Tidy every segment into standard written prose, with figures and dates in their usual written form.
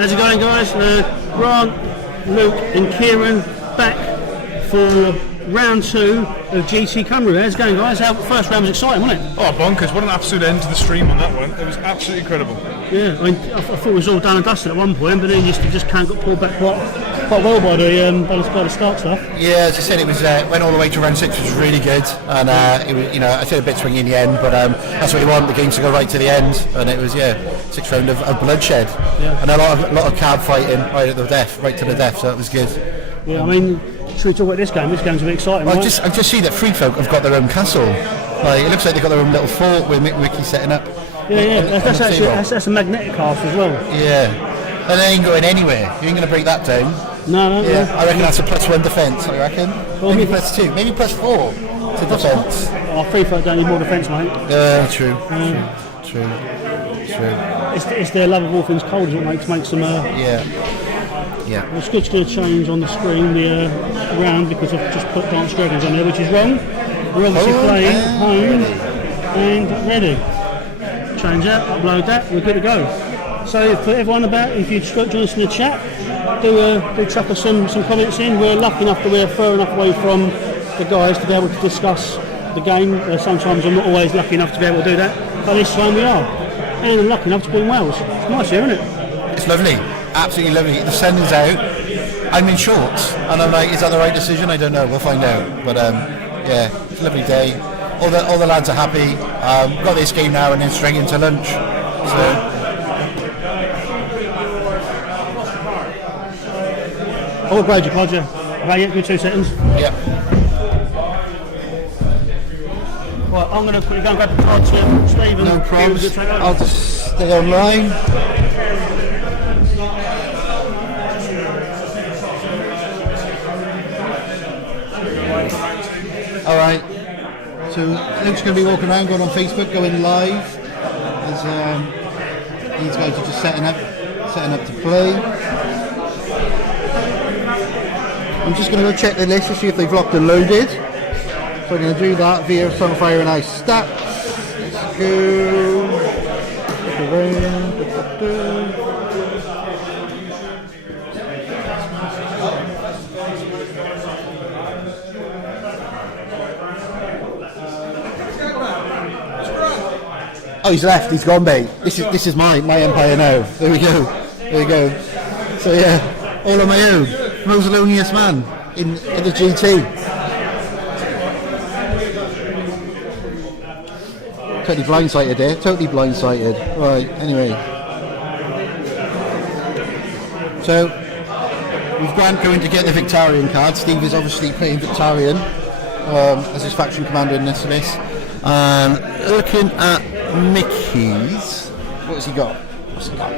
How's it going, guys? Grant, Luke and Kieran back for round 2 of GT CYMRU. How's it going, guys? Our first round was exciting, wasn't it? Oh, bonkers. What an absolute end to the stream on that one. It was absolutely incredible. Yeah, I mean, I thought it was all done and dusted at one point, but then you just can't get pulled back quite well by the start stuff. Yeah, as I said, it was went all the way to round 6, which was really good, and it was, you know, I said a bit swingy in the end, but that's what you want, the game to go right to the end, and it was 6th round of bloodshed, and a lot of cab fighting right to the death, so it was good. Yeah, I mean, should we talk about this game? This game's a bit exciting. Well, right? I just see that Free Folk have got their own castle. Like, it looks like they've got their own little fort with Mickey setting up. Yeah, that's a magnetic castle as well. Yeah, and they ain't going anywhere. You ain't going to break that down. No. I reckon that's a +1 defence. I reckon. Well, maybe +2, maybe +4 to defence. Oh, Free Folk don't need more defence, mate. True. It's their love of all things cold is what makes them. Yeah. It's good to change on the screen the round because I've just put Dance Dragons on there, which is wrong. We're obviously playing home and ready. Change that, upload that, we're good to go. So for everyone if you join us in the chat, do chuck us some comments in. We're lucky enough that we're far enough away from the guys to be able to discuss the game. Sometimes I'm not always lucky enough to be able to do that, but this time we are. And I'm lucky enough to be in Wales. It's nice here, isn't it? It's lovely, absolutely lovely. The sun is out, I'm in shorts, and I'm like, is that the right decision? I don't know, we'll find out. But it's a lovely day. All the lads are happy. Got this game now and then straight into lunch. So. Oh, glad you called you. Right, give me 2 seconds. Yeah. Right, I'm going to quickly go and grab the cards here. Stephen, no problems. I'll just stay online. Alright. So Luke's going to be walking around, going on Facebook, going live. As these guys are just setting up to play. I'm just going to go check the list to see if they've locked and loaded. So I'm going to do that via Sunfire and Ice stats. Let's go. Oh, he's left. He's gone, mate. This is my empire now. There we go. So yeah, all on my own. Most loneliest man in the GT. totally blindsided there. Totally blindsided. Right. Anyway. So with Grant going to get the Victorian card, Steve is obviously playing Victorian as his faction commander in this list. Looking at Mickey's, what has he got? What's he got?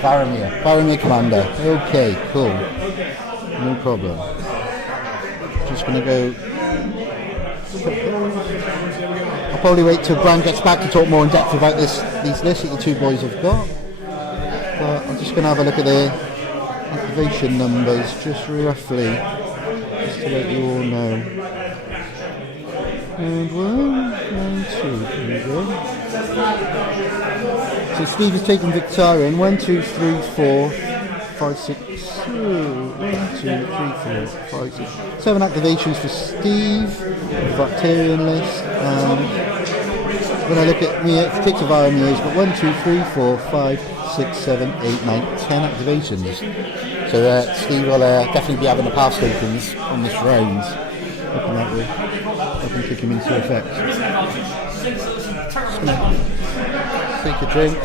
Faramir commander. Okay, cool. No problem. Just gonna go. I'll probably wait till Grant gets back to talk more in depth about these lists that the two boys have got. But I'm just gonna have a look at their activation numbers, just roughly, just to let you all know. And 1, 2, there we go. So Steve has taken Victorian. 1, 2, 3, 4, 5, 6. 1, 2, 3, 4, 5, 6. 7 activations for Steve. The Victorian list. When I look at me, particular Faramir, he's got 1, 2, 3, 4, 5, 6, 7, 8, 9, 10 activations. So Steve will definitely be having the pass tokens on this round. Hoping that will kick him into effect. Just gonna take a drink.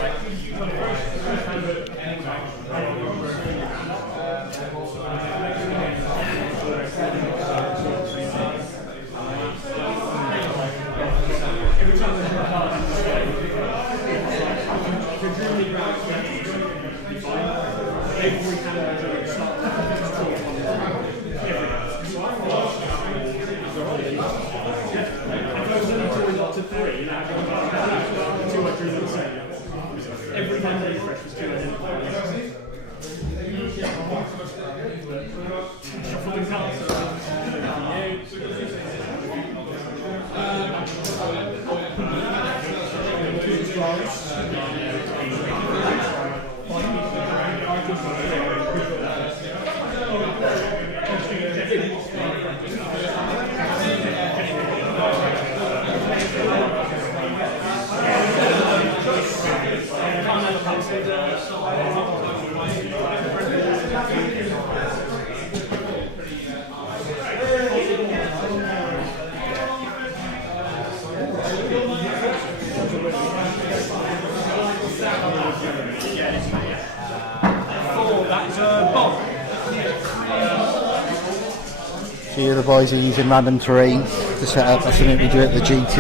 Few of the boys are using random terrain to set up. That's something we do at the GT.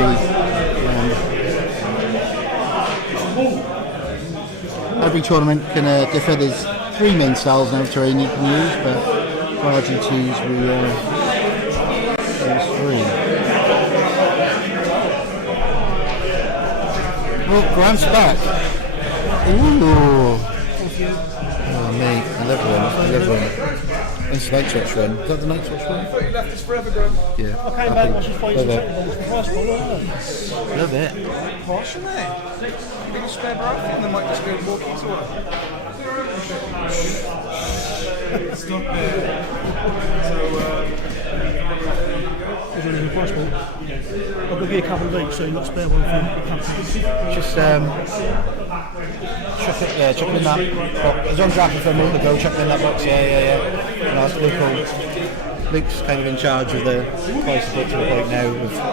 Every tournament can differ. There's 3 main styles now of terrain you can use, but for our GTs we use 3. Oh, Grant's back. Ooh. Oh mate, I love one. It's the Night Watch one. Is that the Night Watch one? I thought you left us forever, Graham. Yeah. I came back and just Love it. Love it. Posh, isn't it? You think a spare bra and they might just go walking to work. Stop there. Is there any price ball? I'll give you a couple of each, so you've got a spare one for the company. Just chuck it in that box. As long as you're happy for a moment to go, chuck it in that box. Yeah. No, that's really cool. Luke's kind of in charge of the prices up to the point now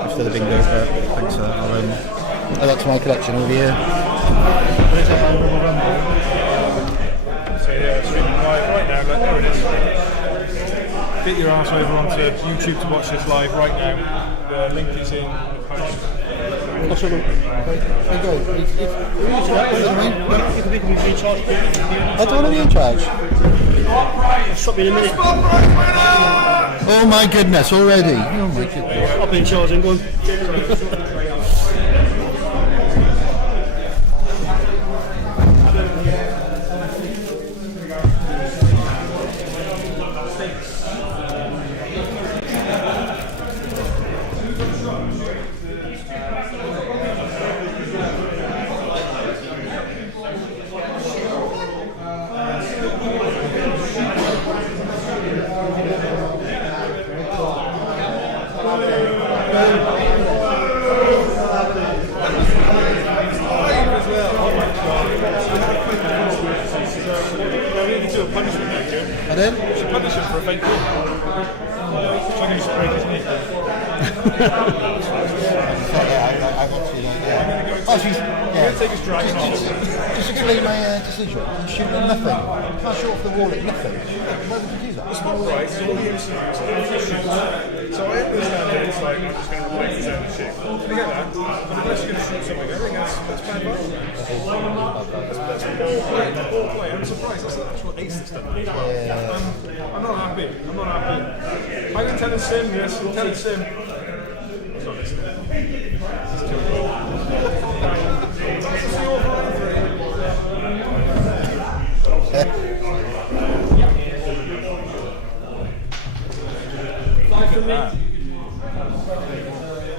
after the bingo, but thanks for that. I'll add that to my collection over here. So yeah, streaming right now, look, there it is. Get your ass over onto YouTube to watch this live right now. The link is in the post. What's your I don't want to be in charge. I'll stop you in a minute. Oh my goodness, already. Oh my goodness. I'll be in charge then, go on. Oh, she's take his dragon off. just explain my decision. You shoot at nothing. You can't shoot off the wall at nothing. Why would you do that? It's not right, so all the instruments, so I understand that it's like, I'm just going to replace his own shit. I get that, but unless you're going to shoot something, I think that's bad luck. That's ball play. I'm surprised, that's an actual ace that's done that as well. I'm not happy, I can tell him sim, yes, I'll tell him sim. He's not listening. This is too cool.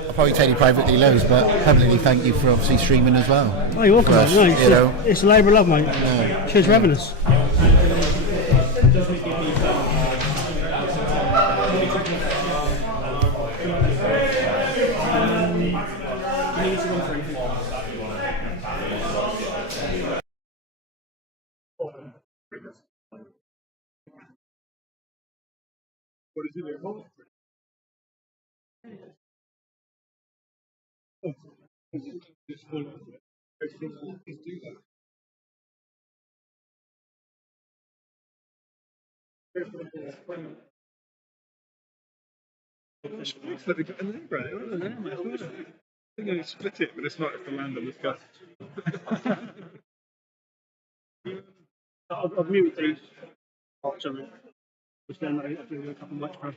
I'll probably tell you privately, Lowe's, but publicly thank you for obviously streaming as well. Oh, you're welcome, Plus, mate. It's a labour of love, mate. Yeah. Cheers for having us. What is it? Looks like they got a name right. I think I split it, but it's not if the land on this guy. I've muted these. Sorry. Just then I have to do a couple of much press.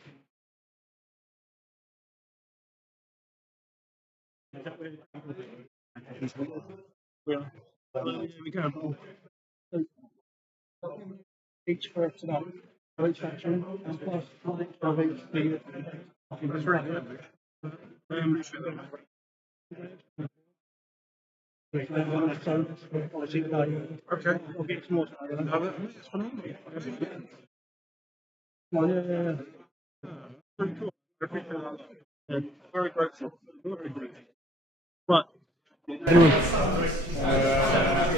Yeah. Here we go. Each for tonight. Each faction and plus of each the. That's right. Okay. We'll get some more. It's phenomenal. Yeah. Pretty cool. I appreciate that. Yeah. Very grateful. Very grateful. Right.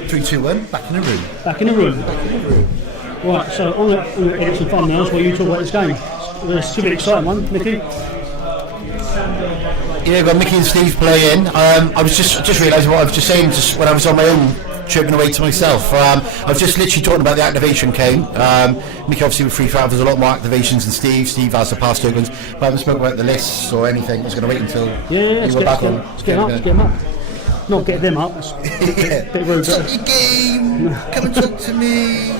3, 2, 1. Back in the room. Back in the room. Right, so I'm going to get some fun now while you talk about this game. It's a super exciting one, Mickey. Yeah, we've got Mickey and Steve playing. I was just realising what I was just saying just when I was on my own, chirping away to myself. I was just literally talking about the activation game. Mickey obviously with free throw, there's a lot more activations than Steve. Steve has the pass tokens, but I haven't spoken about the lists or anything. I was going to wait until you were back on. Let's get them up. Not get them up. Yeah. Bit rude. Talk your game. Come and talk to me.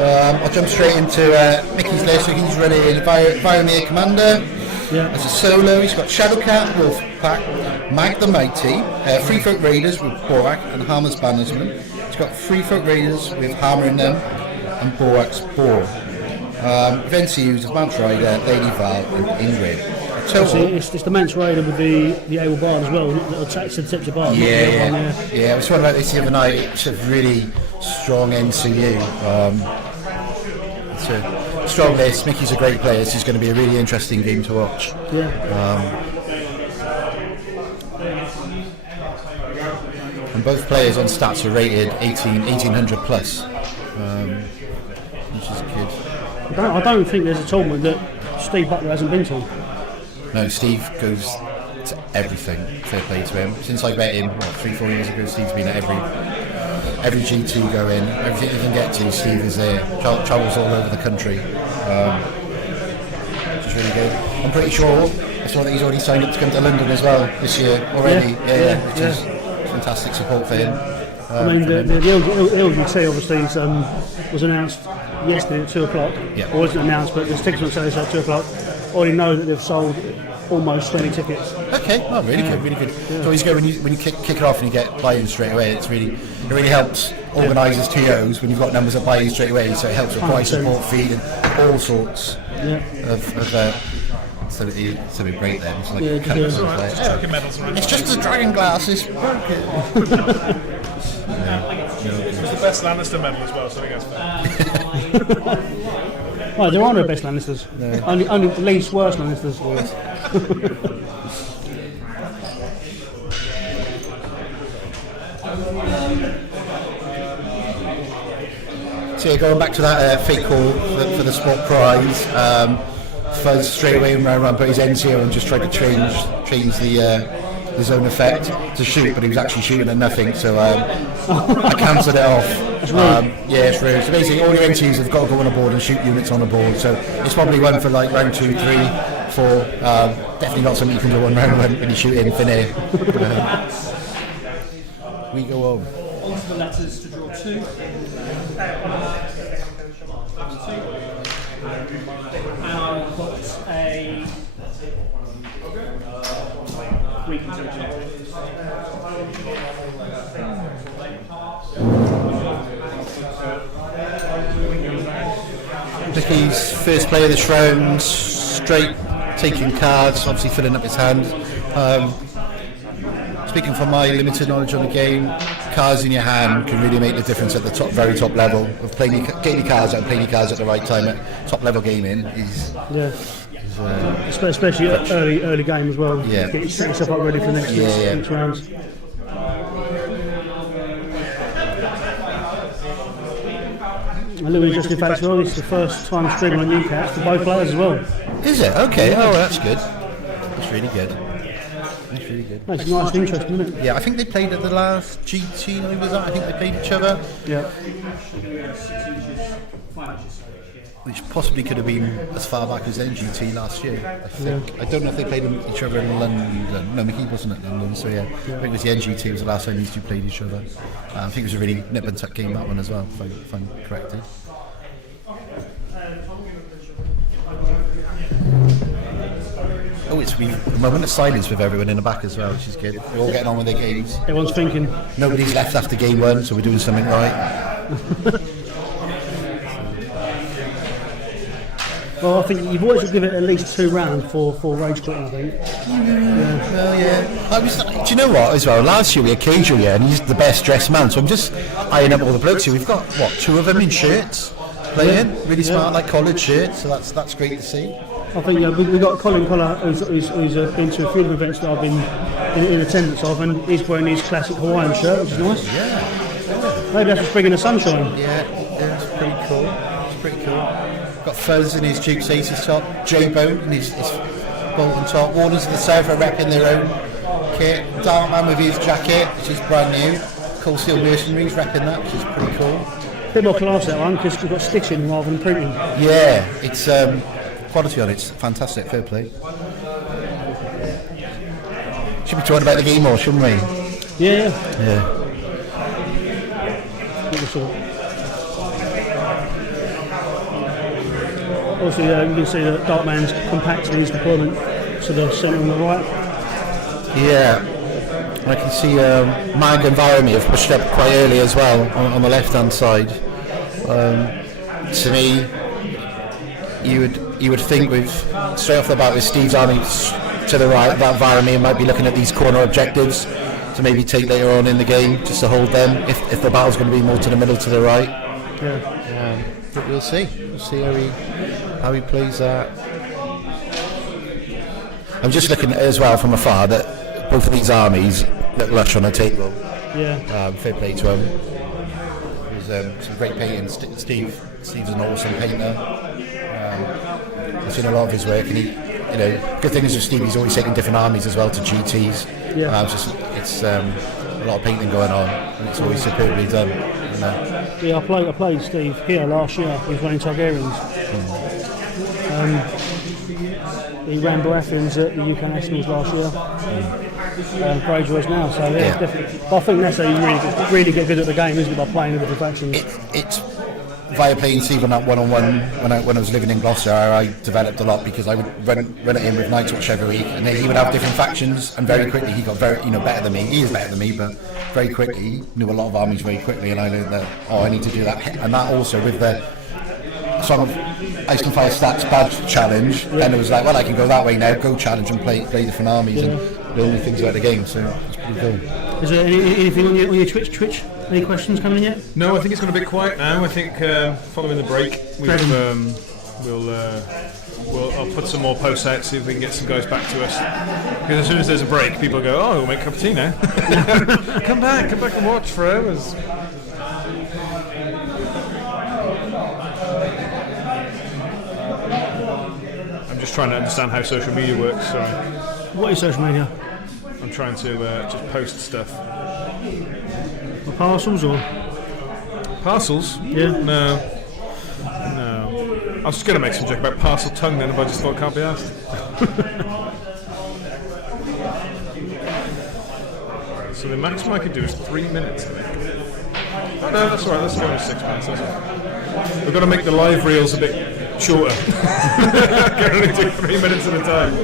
I'll jump straight into Mickey's list. So he's running Viomir Commander. Yeah. As a solo, he's got Shadowcat, Wolfpack, Mag the Mighty, Free Folk Raiders with Borak and Hammer's Bannersman. He's got Free Folk Raiders with Hammer in them and Borak's Boar. Events he uses Mount Rider, Lady Val and Ingrid. It's the Mance Raider with the able bar as well. It's a deceptive bar. Yeah. I was talking about this the other night. It's a really strong NCU. It's a strong list. Mickey's a great player. This is going to be a really interesting game to watch. Yeah. And both players on stats are rated 1800 plus, which is good. I don't think there's a tournament that Steve Butler hasn't been to. No, Steve goes to everything. Fair play to him. Since I met him 3-4 years ago, Steve's been at every GT going, everything you can get to, Steve is there. Travels all over the country, which is really good. I'm pretty sure I saw that he's already signed up to come to London as well this year already. Which is fantastic support for him. I mean, the LGT obviously was announced yesterday at 2 o'clock. Yeah. Or wasn't announced, but there's tickets on sale at 2 o'clock. Already know that they've sold almost 20 tickets. Okay, oh, really good. Yeah. So when you kick it off and you get buy-in straight away, it really helps organisers TOs when you've got numbers that buy in straight away. So it helps with price support, feed, and all sorts of. So we break them. It's like it's just the dragon glass is broken. It was the best Lannister medal as well, so I think that's fair. Well, there are no best Lannisters. No. Only the least worst Lannisters. So yeah, going back to that fake call for the spot prize, Fuzz straight away and ran around, put his ends here and just tried to change the zone effect to shoot, but he was actually shooting at nothing, so I cancelled it off. Yeah, it's rude. So basically all your NTs have got to go on a board and shoot units on a board, so it's probably one for like round 2, 3, 4. Definitely not something you can do one round when you shoot in thin air. We go home. On to the letters to draw 2. And I've got a Mickey's first play of this round, straight taking cards, obviously filling up his hand. Speaking from my limited knowledge on the game, cards in your hand can really make the difference at the top, very top level. Of getting your cards out and playing your cards at the right time at top level gaming is. Yeah. Especially early game as well. Yeah. Set yourself up ready for the next rounds. A little interesting fact as well, this is the first time streaming on Newcats for both players as well. Is it? Okay, oh that's good. That's really good. That's really good. That's nice and interesting, isn't it? Yeah, I think they played at the last GT, I think they played each other. Yeah. Which possibly could have been as far back as NGT last year, I think. Yeah. I don't know if they played each other in London. No, Mickey wasn't at London, so yeah. I think it was the NGT was the last time these two played each other. I think it was a really nip and tuck game, that one as well, if I'm corrected. Oh, it's a moment of silence with everyone in the back as well, which is good. We're all getting on with their games. Everyone's thinking. Nobody's left after game 1, so we're doing something right. Well, I think you've always got to give it at least 2 rounds for rage quitting, I think. Well, yeah. Do you know what, as well? Last year we had Cage here, and he's the best dressed man, so I'm just eyeing up all the blokes here. We've got, 2 of them in shirts playing, really smart, like collared shirts, so that's great to see. I think we've got Colin Collar who's been to a few of the events that I've been in attendance of, and he's wearing his classic Hawaiian shirt, which is nice. Yeah. Maybe that's spring in the sunshine. Yeah, it's pretty cool. It's pretty cool. Got Fuzz in his Duke's Aces top, J-Bone in his Bolton top, Wardens of the South are repping their own kit, Darkman with his jacket, which is brand new, Cold Steel Mercenaries repping that, which is pretty cool. A bit more class that one, because we've got stitching rather than printing. Yeah, it's quality on it's fantastic, fair play. Should be talking about the game more, shouldn't we? Yeah. Yeah. Also, you can see that Darkman's compacted his deployment to the centre on the right. Yeah, I can see Mag and Viramy have pushed up quite early as well on the left-hand side. To me, you would think with straight off the bat with Steve's army to the right, that Viramy might be looking at these corner objectives to maybe take later on in the game just to hold them. If the battle's going to be more to the middle, to the right. Yeah. But we'll see. We'll see how he plays that. I'm just looking at it as well from afar that both of these armies look lush on the table. Yeah. Fair play to him. There's some great painting. Steve's an awesome painter. I've seen a lot of his work, and good thing is with Steve, he's always taking different armies as well to GTs. Yeah. It's a lot of painting going on, and it's always superbly done. Yeah, I played Steve here last year. He was running Targaryens. He ran Baratheons at the UK Nationals last year. Greyjoys now, so yeah, definitely. But I think that's how you really get good at the game, isn't it? By playing with the factions. It's via playing Steve on that one-on-one when I was living in Gloucester, I developed a lot because I would run it in with Nightwatch every week, and then he would have different factions, and very quickly he got better than me. He is better than me, but very quickly he knew a lot of armies very quickly, and I learned that I need to do that, and that also with the Song of Ice and Fire Stats badge challenge, and it was like, well, I can go that way now, go challenge and play different armies and learn new things about the game, so it's pretty cool. Is there anything on your Twitch? Any questions coming in yet? No, I think it's gone a bit quiet now. I think following the break, I'll put some more posts out, see if we can get some guys back to us. Because as soon as there's a break, people go, oh, we'll make a cup of tea now. come back and watch for hours. just trying to understand how social media works. Sorry, What is social media? I'm trying to just post stuff. For parcels or? Parcels? Yeah. No. I was just going to make some joke about parcel tongue then, but I just thought can't be asked. So the maximum I could do is 3 minutes, I think. Oh no, that's alright, let's go with 6 minutes. We've got to make the live reels a bit shorter. Can only do 3 minutes at a time.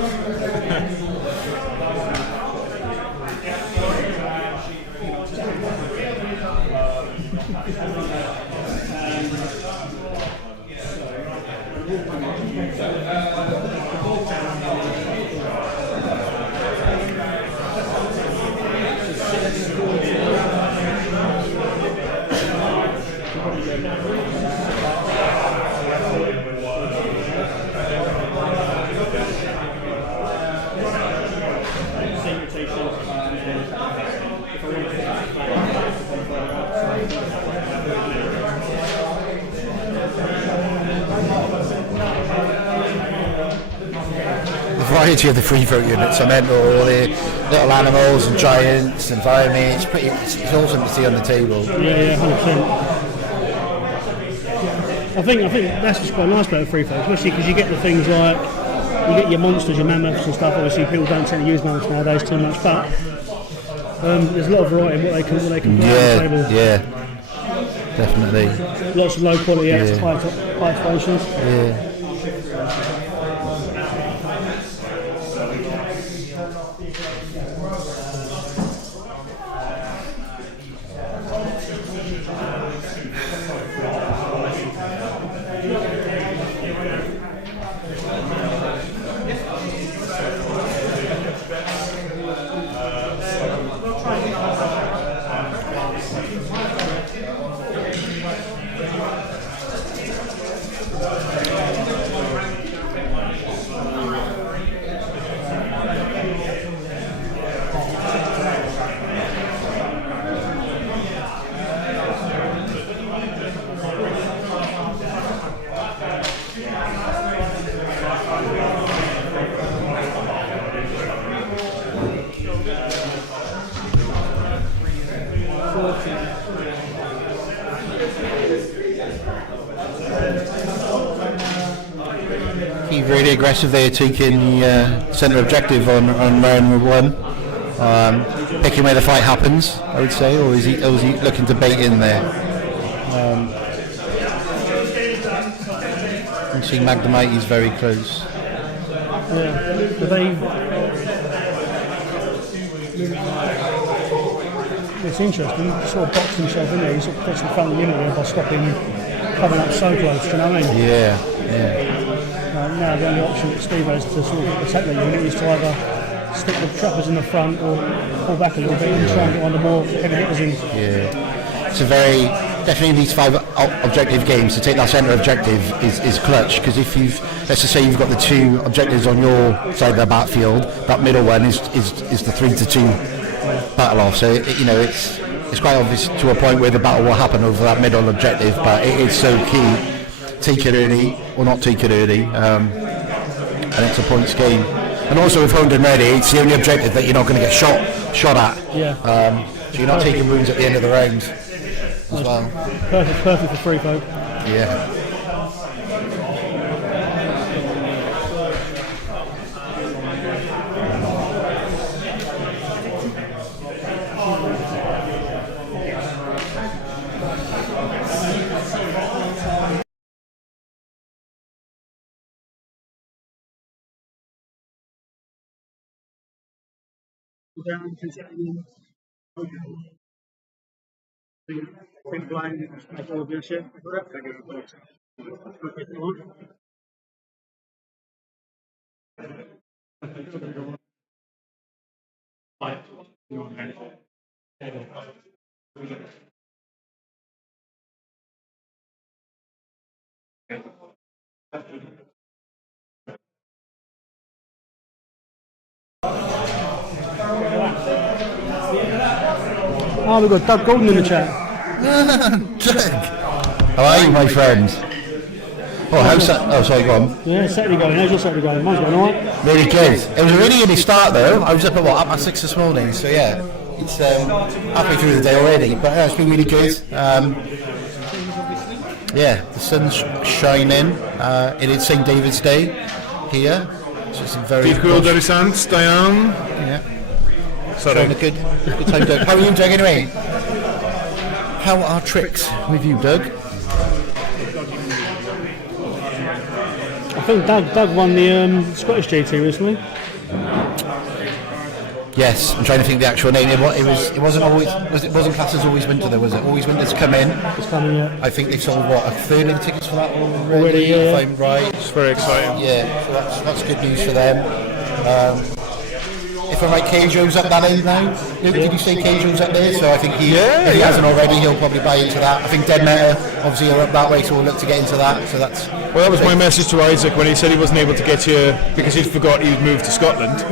The variety of the free throw units are mental. All the little animals and giants and environment. It's awesome to see on the table. Yeah, 100%. I think that's just quite nice about the free throw, especially because you get the things like you get your monsters, your mammoths and stuff. Obviously, people don't tend to use mammoths nowadays too much, but there's a lot of variety in what they can put on the table. Yeah, definitely. Lots of low quality high stations. Yeah. Really aggressive there, taking the centre objective on round one, picking where the fight happens, I would say, or is he looking to bait in there? I see Magdamite is very close. Yeah, but it's interesting, he sort of boxed himself in there, he sort of puts in front of the unit there by stopping coming up so close, do you know what I mean? Yeah. Now the only option that Steve has to sort of protect the unit is to either stick the trappers in the front or pull back a little bit and try and get one of the more heavy hitters in. Yeah, it's a very, definitely in these 5 objective games, to take that centre objective is clutch, because if let's just say you've got the 2 objectives on your side of the battlefield, that middle one is the 3-2 battle off, so it's quite obvious to a point where the battle will happen over that middle objective, but it is so key. Take it early or not take it early, and it's a points game. And also with honed and ready, it's the only objective that you're not going to get shot at. Yeah. So you're not taking wounds at the end of the round as well. Perfect for free throw. Yeah. Oh, we've got Doug Gordon in the chat. Doug! How are you, my friend? Oh, how's that? Oh, sorry, go on. Yeah, Saturday going. How's your Saturday going? Mine's going alright. Really good. It was a really early start though. I was up at what, up at 6 this morning. So yeah, it's halfway through the day already. But it's been really good. Yeah, the sun's shining. It is St David's Day here. So it's a very Good Sant, Diane. Yeah. Sorry. Having a good time, Doug. How are you, Doug? Anyway, how are tricks with you, Doug? I think Doug won the Scottish GT recently. Yes, I'm trying to think the actual name. It wasn't always. It wasn't classed as Always Winter, though, was it? Always Winter's come in. It's coming, yeah. I think they sold what, a third of the tickets for that already, yeah. if I'm right. It's very exciting. Yeah, so that's good news for them. If I'm right, Keijo's up that end now. Luke, did you say Keijo's up there? So I think if he hasn't already, he'll probably buy into that. I think Dead Meta obviously are up that way, so we'll look to get into that. So that's. Well, that was my message to Isaac when he said he wasn't able to get here because he'd forgot he'd moved to Scotland.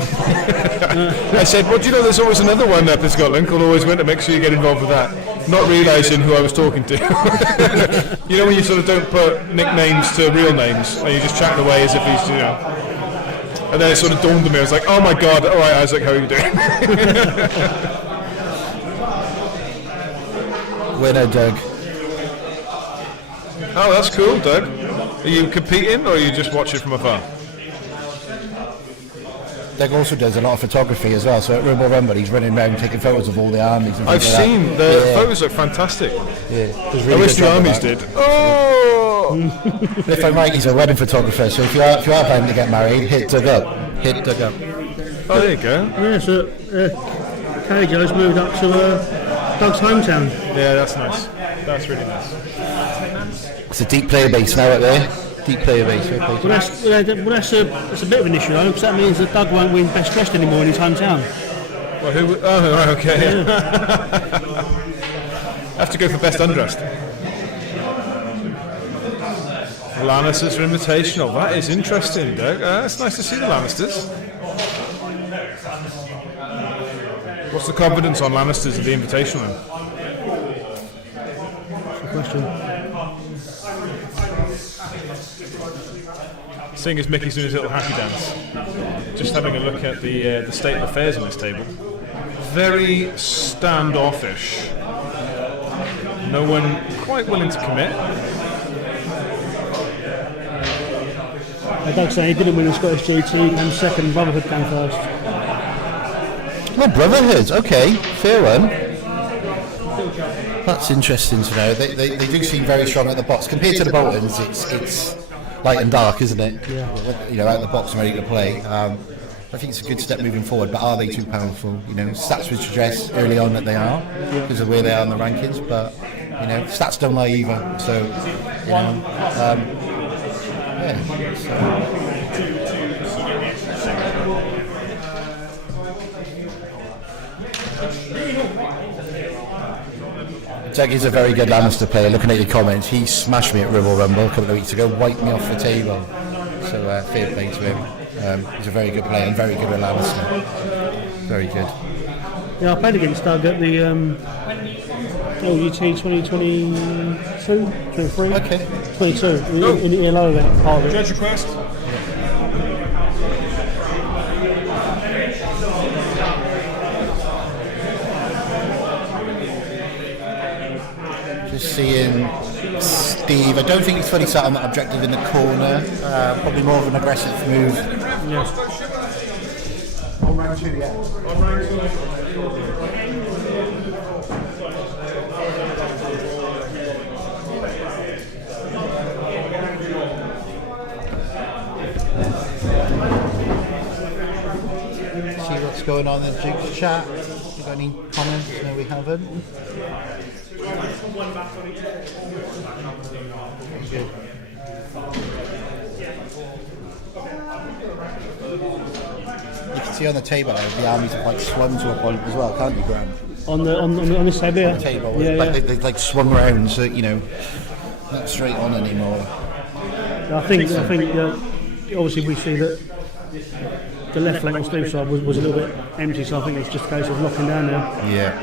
I said, well, do you know there's always another one up in Scotland called Always Winter, make sure you get involved with that. Not realising who I was talking to. You know when you sort of don't put nicknames to real names and you just chatting away as if he's, you know. And then it sort of dawned on me, I was like, oh my god, alright Isaac, how are you doing? Winner, Doug. Oh, that's cool, Doug. Are you competing or are you just watching from afar? Doug also does a lot of photography as well, so at Rumble Rumble he's running around taking photos of all the armies and I've things like seen, that. the photos look fantastic. Yeah, I wish the armies did. Oh! If I'm right, he's a wedding photographer, so if you are planning to get married, hit Doug up. Hit Doug up. Oh, there you go. Yeah, so Keijo's moved up to Doug's hometown. Yeah, that's nice. That's really nice. It's a deep player base now up there. Deep player base. Well, that's a bit of an issue though, because that means that Doug won't win Best Dressed anymore in his hometown. Well, who? Oh, right, okay. Yeah. Have to go for Best Undressed. Lannisters for Invitational. That is interesting, Doug. It's nice to see the Lannisters. What's the confidence on Lannisters at the Invitational then? That's the question. Seeing as Mickey's doing his little happy dance, just having a look at the state of affairs on this table. Very standoffish. No one quite willing to commit. Doug saying he didn't win the Scottish GT, came second, Brotherhood came first. Oh, Brotherhood, okay, fair one. That's interesting to know. They do seem very strong at the box. Compared to the Boltons, it's light and dark, isn't it? Yeah. You know, out of the box and ready to play. I think it's a good step moving forward, but are they too powerful? You know, stats would suggest early on that they are, because of where they are in the rankings, but, you know, stats don't lie either, so, you know, yeah, so. Doug is a very good Lannister player. Looking at your comments, he smashed me at Rumble Rumble a couple of weeks ago, wiped me off the table. So fair play to him. He's a very good player and very good at Lannister. Very good. Yeah, I played against Doug at the LUT 2022, 23. Okay. 22 in the ELO event part of it. Judge request. Just seeing Steve. I don't think he's fully sat on that objective in the corner. Probably more of an aggressive move. Yeah. On round 2, yeah. See what's going on in the Duke's chat. You got any comments? No, we haven't. Good. You can see on the table the armies have like swung to a point as well, can't you, Graham? On this table, yeah. On the table, Yeah, but yeah. they like swung around, so you know, not straight on anymore. I think obviously we see that the left flank on Steve's side was a little bit empty, so I think it's just a case of locking down now. Yeah.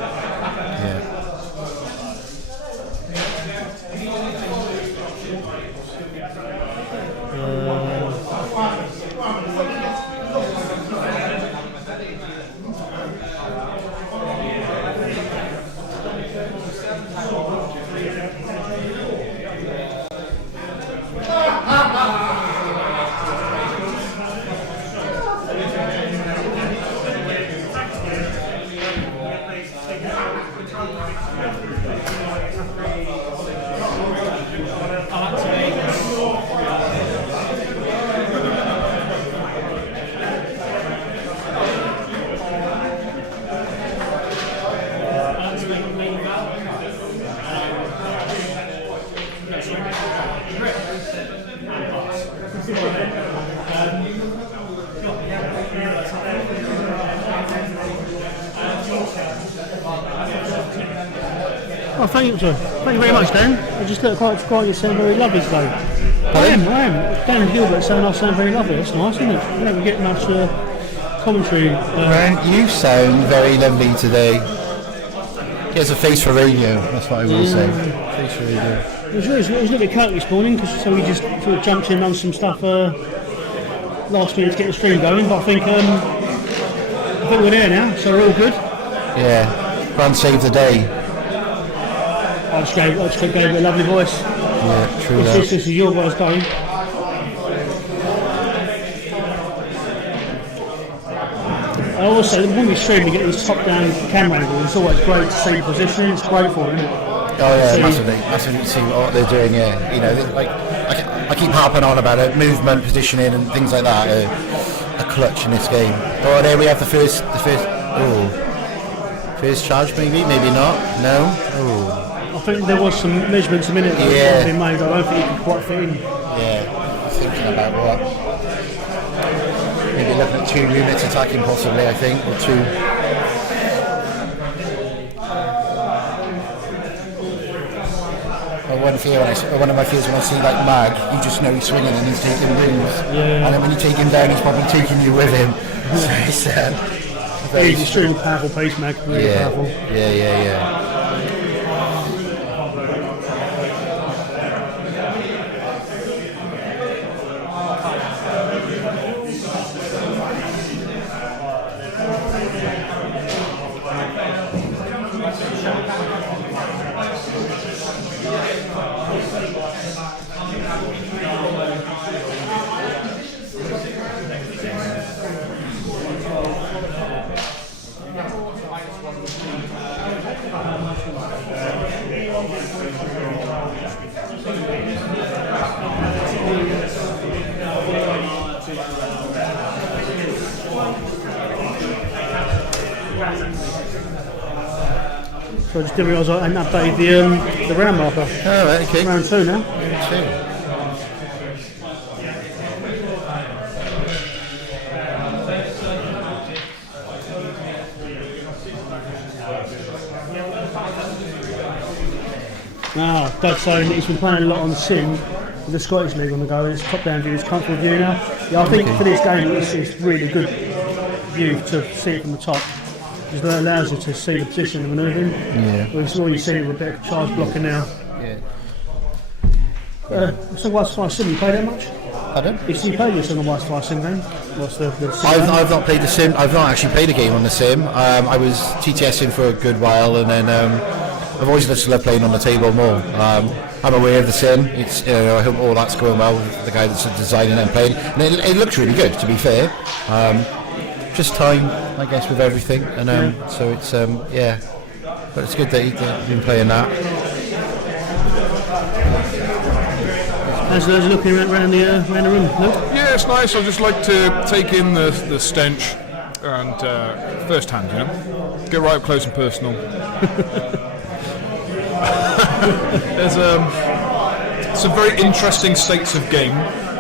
Oh, thank you very much, Dan. I just look quite you sound very lovely today. I am. Dan Gilbert saying I sound very lovely. That's nice, isn't it? We don't get much commentary. You sound very lovely today. He has a face for radio, that's what I will say. Face for radio. It was a little bit cut this morning, so we just sort of jumped in on some stuff last minute to get the stream going, but I think we're there now, so we're all good. Yeah, grand save the day. I just gave it a lovely voice. Yeah, true that. This is your guys going. I also, when we stream, we get these top-down camera angles. It's always great to see positioning. It's great for them, isn't it? Oh yeah, massively to see what they're doing. Yeah, you know, like I keep harping on about it, movement, positioning, and things like that. A clutch in this game. Oh, there we have the first. Oh, first charge, maybe not. No. Oh. I think there was some measurements a minute ago that had been made. I don't think you could quite fit in. Yeah, thinking about what. Maybe looking at 2 units attacking possibly, I think, or 2. One of my fears when I see like Mag, you just know he's swinging and he's taking moves. Yeah. And then when you take him down, he's probably taking you with him. So it's he's extremely powerful pace, Mag. Really powerful. Yeah. So I just didn't realise I hadn't updated the round marker. Oh, right, okay. Round 2 now. Now, Dad's saying that he's been playing a lot on Sim with the Scottish League on the go. It's top-down view, it's comfortable view now. Yeah, I think for this game it's really good view to see it from the top. Because that allows you to see the position and manoeuvring. Yeah. It's all you see with a bit of charge blocking now. Yeah. So White Fire Sim, you play that much? Pardon? If you play this on the White Fire Sim game, what's the Sim I've not played the Sim. I've not actually played a game on the Sim. I was TTSing for a good while, and then I've always just loved playing on the table more. I'm aware of the Sim. It's I hope all that's going well with the guy that's designing and playing. And it looks really good, to be fair. Just time, I guess, with everything, and so it's but it's good that you've been playing that. How's it looking around the room? Luke? Yeah, it's nice. I just like to take in the stench and first hand, get right up close and personal. There's some very interesting states of game.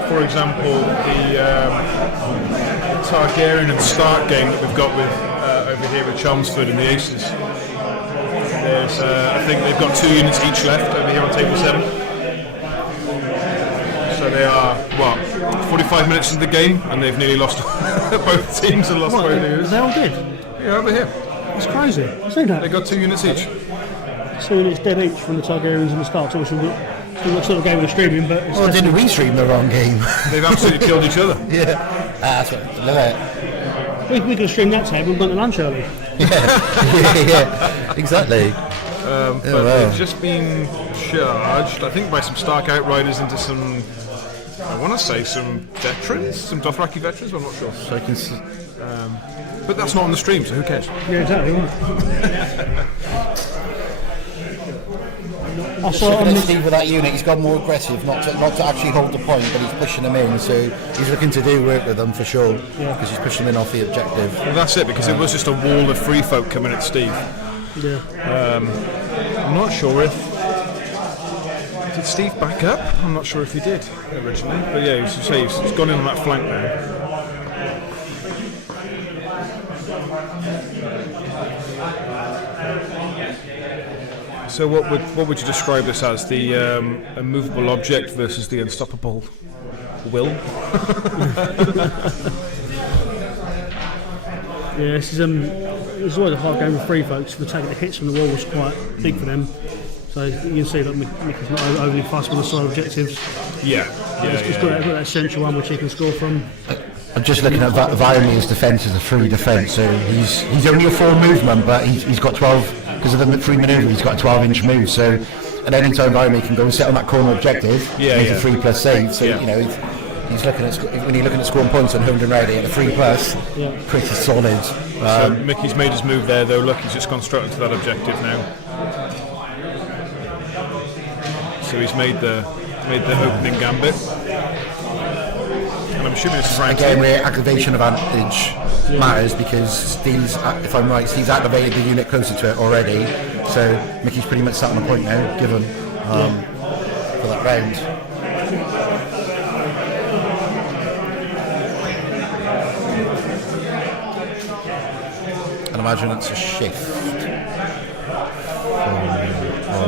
For example, the Targaryen and Stark game that we've got with over here with Chelmsford and the Aces. There's, I think they've got 2 units each left over here on table 7. So they are 45 minutes into the game, and they've nearly lost. Both teams have lost both units. They all did. Yeah, over here. It's crazy. I see that. They got 2 units each. 2 units dead each from the Targaryens and the Starks. So we're sort of game with streaming, but it's Didn't we stream the wrong game? They've absolutely killed each other. Yeah. That's what I love it. We could have streamed that table and gone to lunch early. Yeah, exactly. But they've just been charged, I think, by some Stark Outriders into some, I want to say, some veterans, some Dothraki veterans, but I'm not sure. So I can see. But that's not on the stream, so who cares? Yeah, exactly. I saw Looking at Steve with that unit, he's got more aggressive, not to actually hold the point, but he's pushing them in, so he's looking to do work with them for sure, because he's pushing them in off the objective. Well, that's it, because it was just a wall of free folk coming at Steve. Yeah. I'm not sure if... Did Steve back up? I'm not sure if he did originally, but yeah, he's gone in on that flank now. So what would you describe this as? The immovable object versus the unstoppable will? Yeah, this is always a hard game with free folks. The taking the hits from the wall was quite big for them. So you can see that Mickey's not overly fussed with the side objectives. Yeah. He's got that central one which he can score from. I'm just looking at Vireme's defence as a free defence, so he's only a 4 movement, but he's got 12, because of the free manoeuvre, he's got a 12-inch move, so at any time Vireme can go and sit on that corner objective, he's a 3+ save, so you know, he's looking at, when you're looking at scoring points on Holden Rowley at a 3+, pretty solid. So Mickey's made his move there though, look, he's just gone straight into that objective now. So he's made the opening gambit. And I'm assuming this is round again, 2. where aggravation advantage matters, because Steve's, if I'm right, Steve's activated the unit closer to it already, so Mickey's pretty much sat on the point now, given for that round. And imagine it's a shift for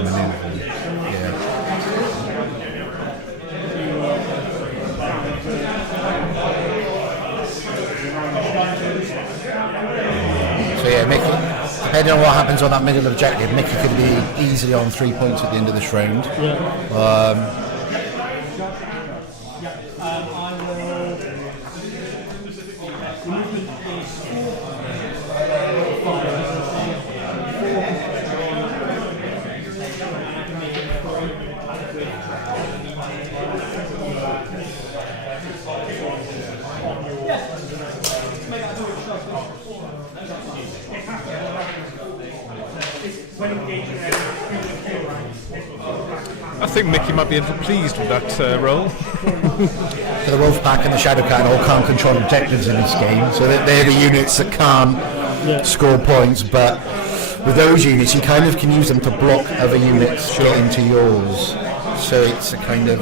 manoeuvre. So yeah, Mickey, depending on what happens on that middle objective, Mickey could be easily on 3 points at the end of this round. I think Mickey might be a little pleased with that role. The Wolfpack and the Shadowcat all can't control objectives in this game, so they're the units that can't score points, but with those units you kind of can use them to block other units getting to yours, so it's a kind of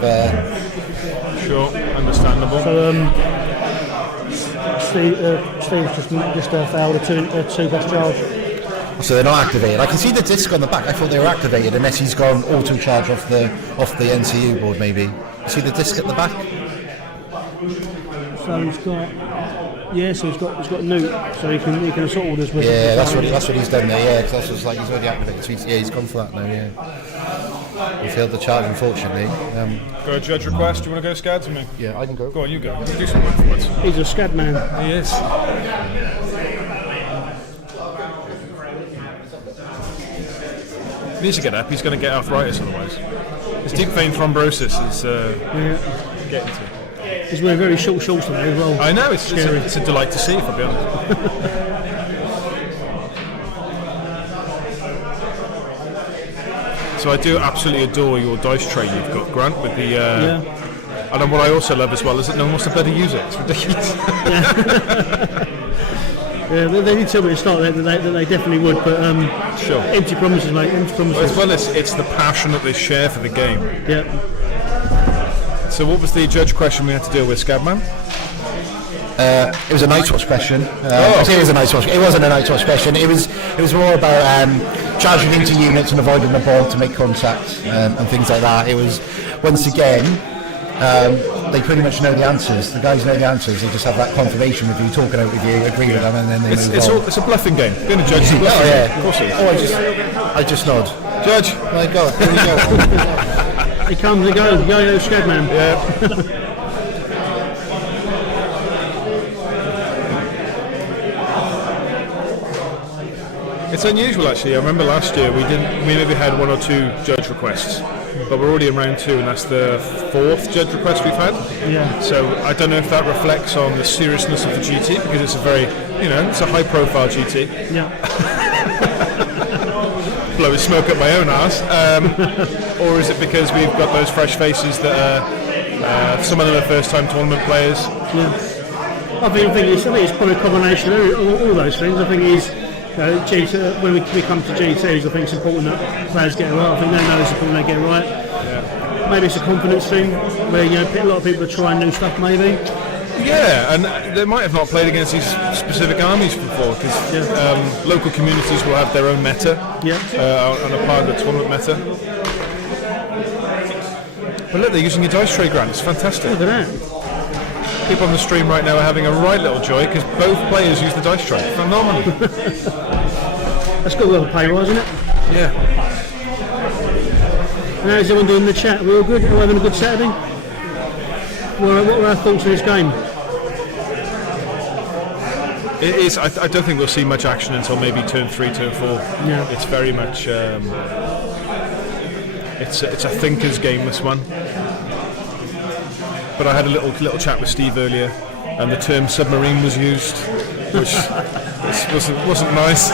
sure, understandable. So Steve's just failed a 2+ charge. So they're not activated. I can see the disc on the back. I thought they were activated, unless he's gone auto charge off the NCU board. Maybe. You see the disc at the back. So he's got he's got Newt, so he can assault orders with. Yeah, that's what he's done there. Yeah, because that's like he's already activated. So he's gone for that now. Yeah. He failed the charge, unfortunately. Got a judge request. Do you want to go Scads with me? Yeah, I can go. Go on, you go. Do some work for us. He's a Scad man. He is. He needs to get up. He's going to get arthritis otherwise. His deep vein thrombosis is getting to. He's wearing very short shorts today as well. I know, it's a delight to see, if I'll be honest. So I do absolutely adore your dice tray you've got, Grant, with the... And what I also love as well is that no one wants to better use it. It's ridiculous. Yeah, they did tell me at the start that they definitely would, but sure. Empty promises, mate, empty promises. Well, it's the passion that they share for the game. Yeah. So what was the judge question we had to deal with, Scabman? It was a Night's Watch question. I say it was a Night's Watch. It wasn't a Night's Watch question. It was more about charging into units and avoiding the bomb to make contact and things like that. It was, once again, they pretty much know the answers. The guys know the answers. They just have that confirmation with you, talking out with you, agree with them, and then they move on. It's a bluffing game. Being a judge is a bluffing game. Of course it is. I just nod. Judge. My God, here we go. He comes and goes. Yo, Scadman. Yeah. It's unusual actually. I remember last year we maybe had 1 or 2 judge requests, but we're already in round 2 and that's the 4th judge request we've had. Yeah. So I don't know if that reflects on the seriousness of the GT, because it's a very, it's a high profile GT. Yeah. Blowing smoke up my own arse. Or is it because we've got those fresh faces that are some of them are first time tournament players? Yeah. I think it's probably a combination of all those things. I think it's GT, when we come to GTs, I think it's important that players get it right. I think they know it's important they get it right. Yeah. maybe it's a confidence thing where a lot of people are trying new stuff maybe. Yeah, and they might have not played against these specific armies before because local communities will have their own meta and a part of the tournament meta. But look, they're using your dice tray, Grant. It's fantastic. Look at that. People on the stream right now are having a right little joy because both players use the dice tray. Phenomenal. That's got a little pay rise, isn't it? Yeah. And how's everyone doing in the chat? We're all good? We're having a good Saturday? What were our thoughts on this game? It is. I don't think we'll see much action until maybe turn 3, turn 4. Yeah. It's very much. It's a thinker's game, this one. But I had a little chat with Steve earlier, and the term submarine was used, which wasn't nice.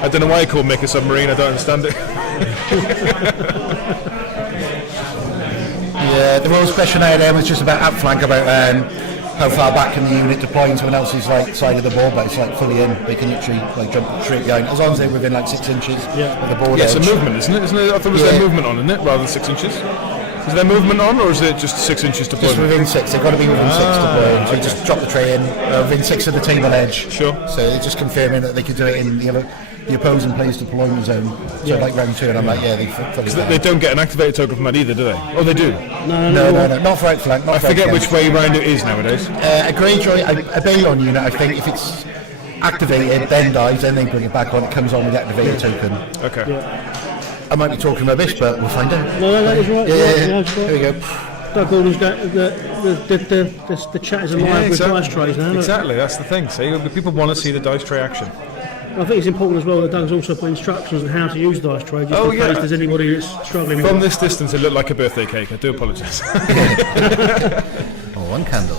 I don't know why he called Mick a submarine. I don't understand it. Yeah, the Rose question I had was just about outflank, about how far back can the unit deploy in someone else's side of the board, but it's fully in. They can literally jump straight behind, as long as they're within 6 inches of the board. Yeah, edge. it's a movement, isn't it? I thought it was their movement on, isn't it, rather than 6 inches? Is there movement on, or is it just 6 inches deployment? Just within 6. They've got to be within 6 deploying. So you just drop the tray in within 6 of the table edge. Sure. So they're just confirming that they could do it in the opposing player's deployment zone. So like round 2, and I'm like, they don't get an activated token from that either, do they? Oh, they do. No, not for outflank. I forget which way round it is nowadays. A Greyjoy, a Balon unit, I think, if it's activated, then dies, then they bring it back on. It comes on with the activated token. Okay. Yeah. I might be talking rubbish, but we'll find out. No, that is right. Yeah. There we go. Doug Gordon's got the chat is alive with dice trays now. Exactly, that's the thing. See, people want to see the dice tray action. I think it's important as well that Doug's also put instructions on how to use dice tray, just in case there's anybody that's struggling. From this distance, it looked like a birthday cake. I do apologise. One candle.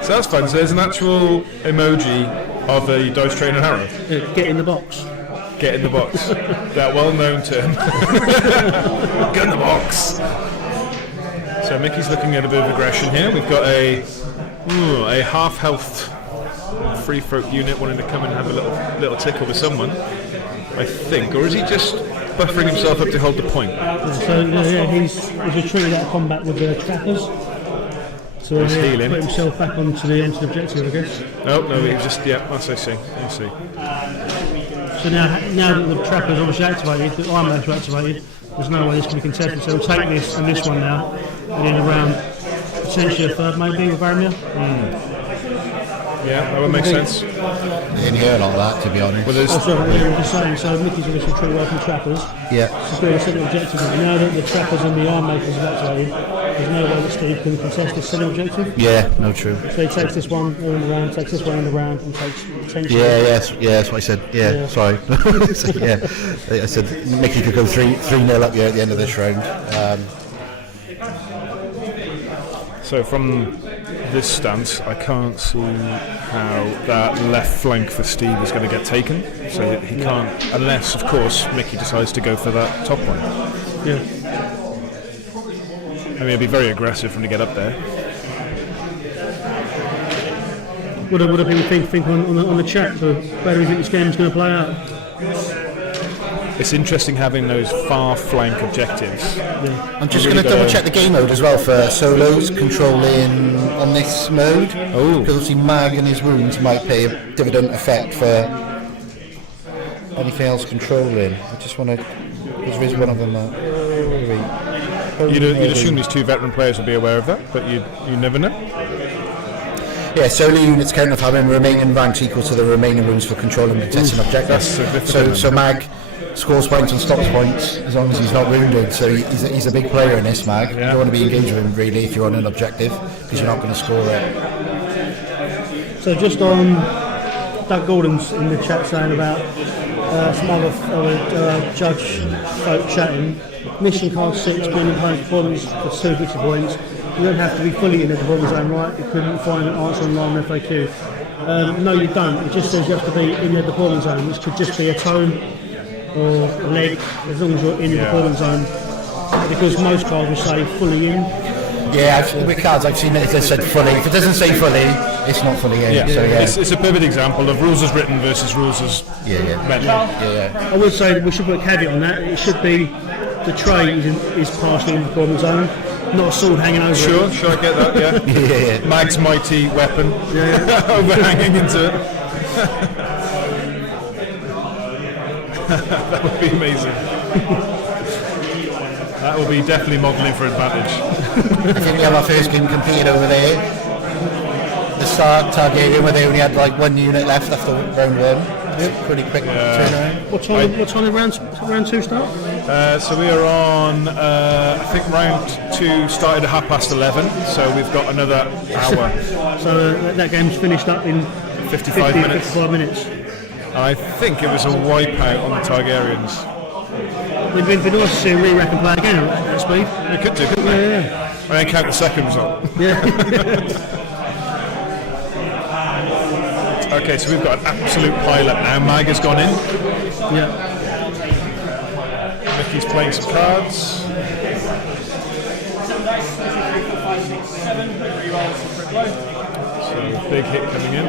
So that's fun. So there's an actual emoji of a dice tray and an arrow. Get in the box. Get in the box. That well-known term. Get in the box. So Mickey's looking at a bit of aggression here. We've got a half-health free throat unit wanting to come and have a little tickle with someone, I think, or is he just buffering himself up to hold the point? He's retreated out of combat with the trackers. So he's healing. Put himself back onto the objective, I guess. No, he's just that's I see. I see. So now that the trapper's obviously activated, the iron maps are activated, there's no way this can be contested. So we'll take this and this one now, and then around potentially a third maybe with Varamir. Yeah, that would make sense. I didn't hear a lot of that, to be honest. Well, I'm just saying, so Mickey's obviously pretty well from trappers. Yeah. It's a second objective. Now that the trappers and the iron makers are activated, there's no way that Steve can contest this second objective. Yeah, no, true. So he takes this one in the round, takes this one in the round, and takes potentially. Yeah, that's what I said. Yeah. Sorry. I said Mickey could go 3-0 up here at the end of this round. So from this stance, I can't see how that left flank for Steve is going to get taken. So he can't, unless, of course, Mickey decides to go for that top one. Yeah. I mean, it'd be very aggressive for him to get up there. What do people think on the chat? So, where do you think this game is going to play out? It's interesting having those far flank objectives. Yeah. I'm just going to double check the game mode as well for solos controlling on this mode. Oh. Because obviously Mag and his wounds might pay a dividend effect for anything else controlling. I just want to. Because there is one of them. You'd assume these two veteran players would be aware of that, but you never know. Yeah, solo units count of having remaining ranks equal to the remaining wounds for controlling and contesting objectives. So Mag scores points and stops points as long as he's not wounded. So he's a big player in this, Mag. You don't want to be engaged with him really if you're on an objective because you're not going to score it. So just on Doug Gordon's in the chat saying about some other judge folk chatting. Mission card 6, winning opponent's performance for 2 victory points. You don't have to be fully in the performance zone, right? You couldn't find an answer online on FAQ. No, you don't. It just says you have to be in the performance zone, which could just be a tone or a leg, as long as you're in the performance zone. Because most cards will say fully in. Yeah, with cards I've seen it said fully. If it doesn't say fully, it's not fully in. Yeah. So, It's a perfect example of rules as written versus rules as written. Yeah. I would say that we should put a caveat on that. It should be the tray is partially in the performance zone, not a sword hanging over Sure, it. sure, I get that, yeah. Mag's mighty weapon overhanging into it. That would be amazing. That will be definitely modelling for advantage. I think we have our first game competed over there. The start Targaryen, where they only had like 1 unit left after round 1. Pretty quick turnaround. What time did round 2 start? So we are on, I think round 2 started at 11:30, so we've got another hour. So that game's finished up in 55 minutes. 55 minutes. And I think it was a wipeout on the Targaryens. It'd be nice to see a re-rack and play again at that speed. They could do, couldn't they? Yeah. And then count the second result. Yeah. Okay, so we've got an absolute pile-up now. Mag has gone in. Yeah. Mickey's playing some cards. So big hit coming in.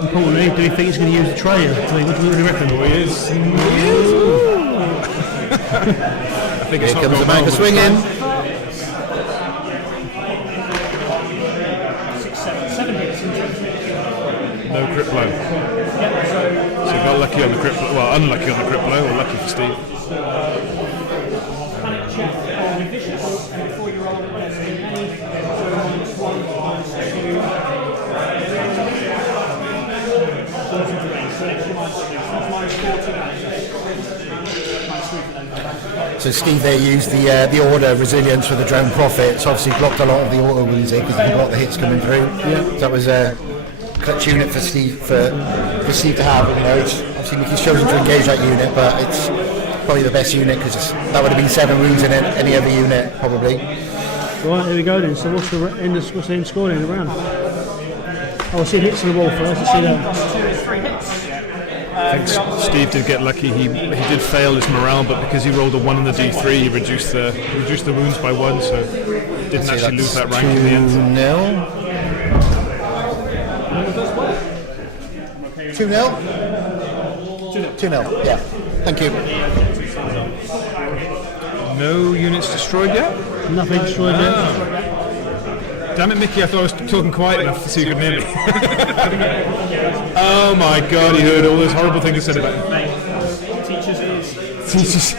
Importantly, do you think he's going to use the tray? What do you reckon? Oh, he is. I think it's Here not comes the going Mag well. swinging. No crit blow. So he got lucky on the crit blow. Well, unlucky on the crit blow, or lucky for Steve. So Steve there used the order resilience for the drone profit. So obviously blocked a lot of the auto wounds because he blocked the hits coming through. Yeah. So that was a clutch unit for Steve for Steve to have. You know, it's obviously Mickey's chosen to engage that unit, but it's probably the best unit because that would have been 7 wounds in any other unit probably. Right, here we go then. So what's the end score in the round? Oh, I see hits on the wall first. I see that. I think Steve did get lucky. He did fail his morale, but because he rolled a 1 on the D3, he reduced the wounds by 1, so didn't actually lose that rank in the end. 2-0. 2-0. Yeah. Thank you. No units destroyed yet? Nothing destroyed yet. Damn it, Mickey, I thought I was talking quiet enough so you could hear me. Oh my god, he heard all those horrible things I said about him. Teachers.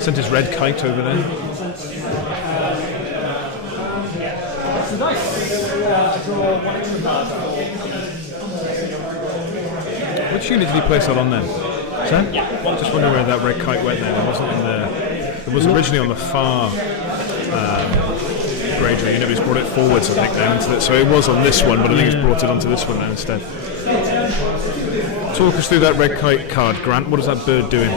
Sent his red kite over there. Which unit did he place that on then? Sorry? Just wondering where that red kite went then. It wasn't in there. It was originally on the far Granger unit, but he's brought it forwards, I think, now into it. So it was on this one, but I think he's brought it onto this one now instead. Talk us through that red kite card, Grant. What is that bird doing?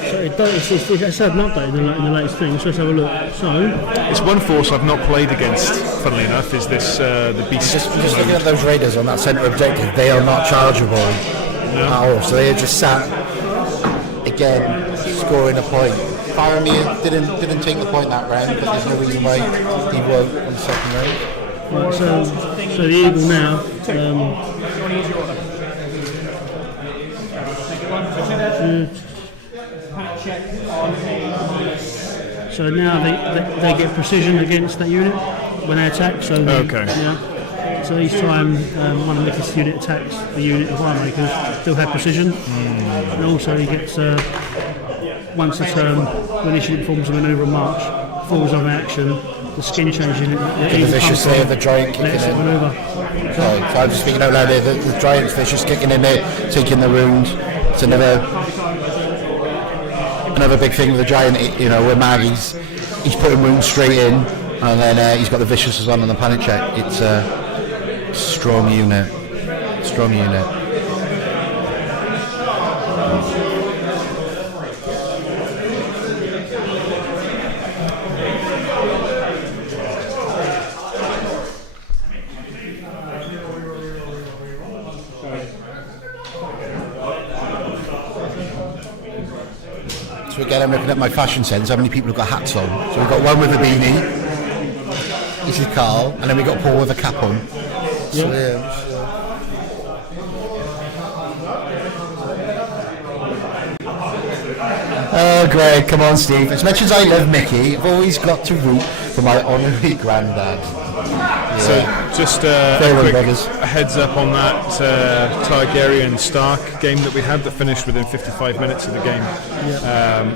So it's had an update in the latest thing, so let's have a look. So It's one force I've not played against, funnily enough, is this the beast. Just looking at those raiders on that centre objective, they are not chargeable at all. So they are just sat again, scoring a point. Faramir didn't take the point that round, but there's no reason why he won't on the second round. right, so the eagle now. So now they get precision against that unit when they attack. So so each time one of Mickey's unit attacks the unit of Wiremakers, they'll have precision. And also he gets once a turn when each unit performs a manoeuvre and march, falls on action, the skin changes in The vicious there, the giant kicking in. Manoeuvre. So I'm just speaking out loud there, the giant's vicious kicking in there, taking the wound. It's another big thing with the giant, you know, where Mag he's putting wounds straight in, and then he's got the vicious as on the panic check. It's a strong unit. So we're again, I'm looking at my fashion sense, how many people have got hats on. So we've got one with a beanie, this is Carl, and then we've got Paul with a cap on. So, yeah. Oh, Greg, come on, Steve. As much as I love Mickey, I've always got to root for my honorary granddad. Yeah. So, just a quick heads up on that Targaryen Stark game that we had that finished within 55 minutes of the game.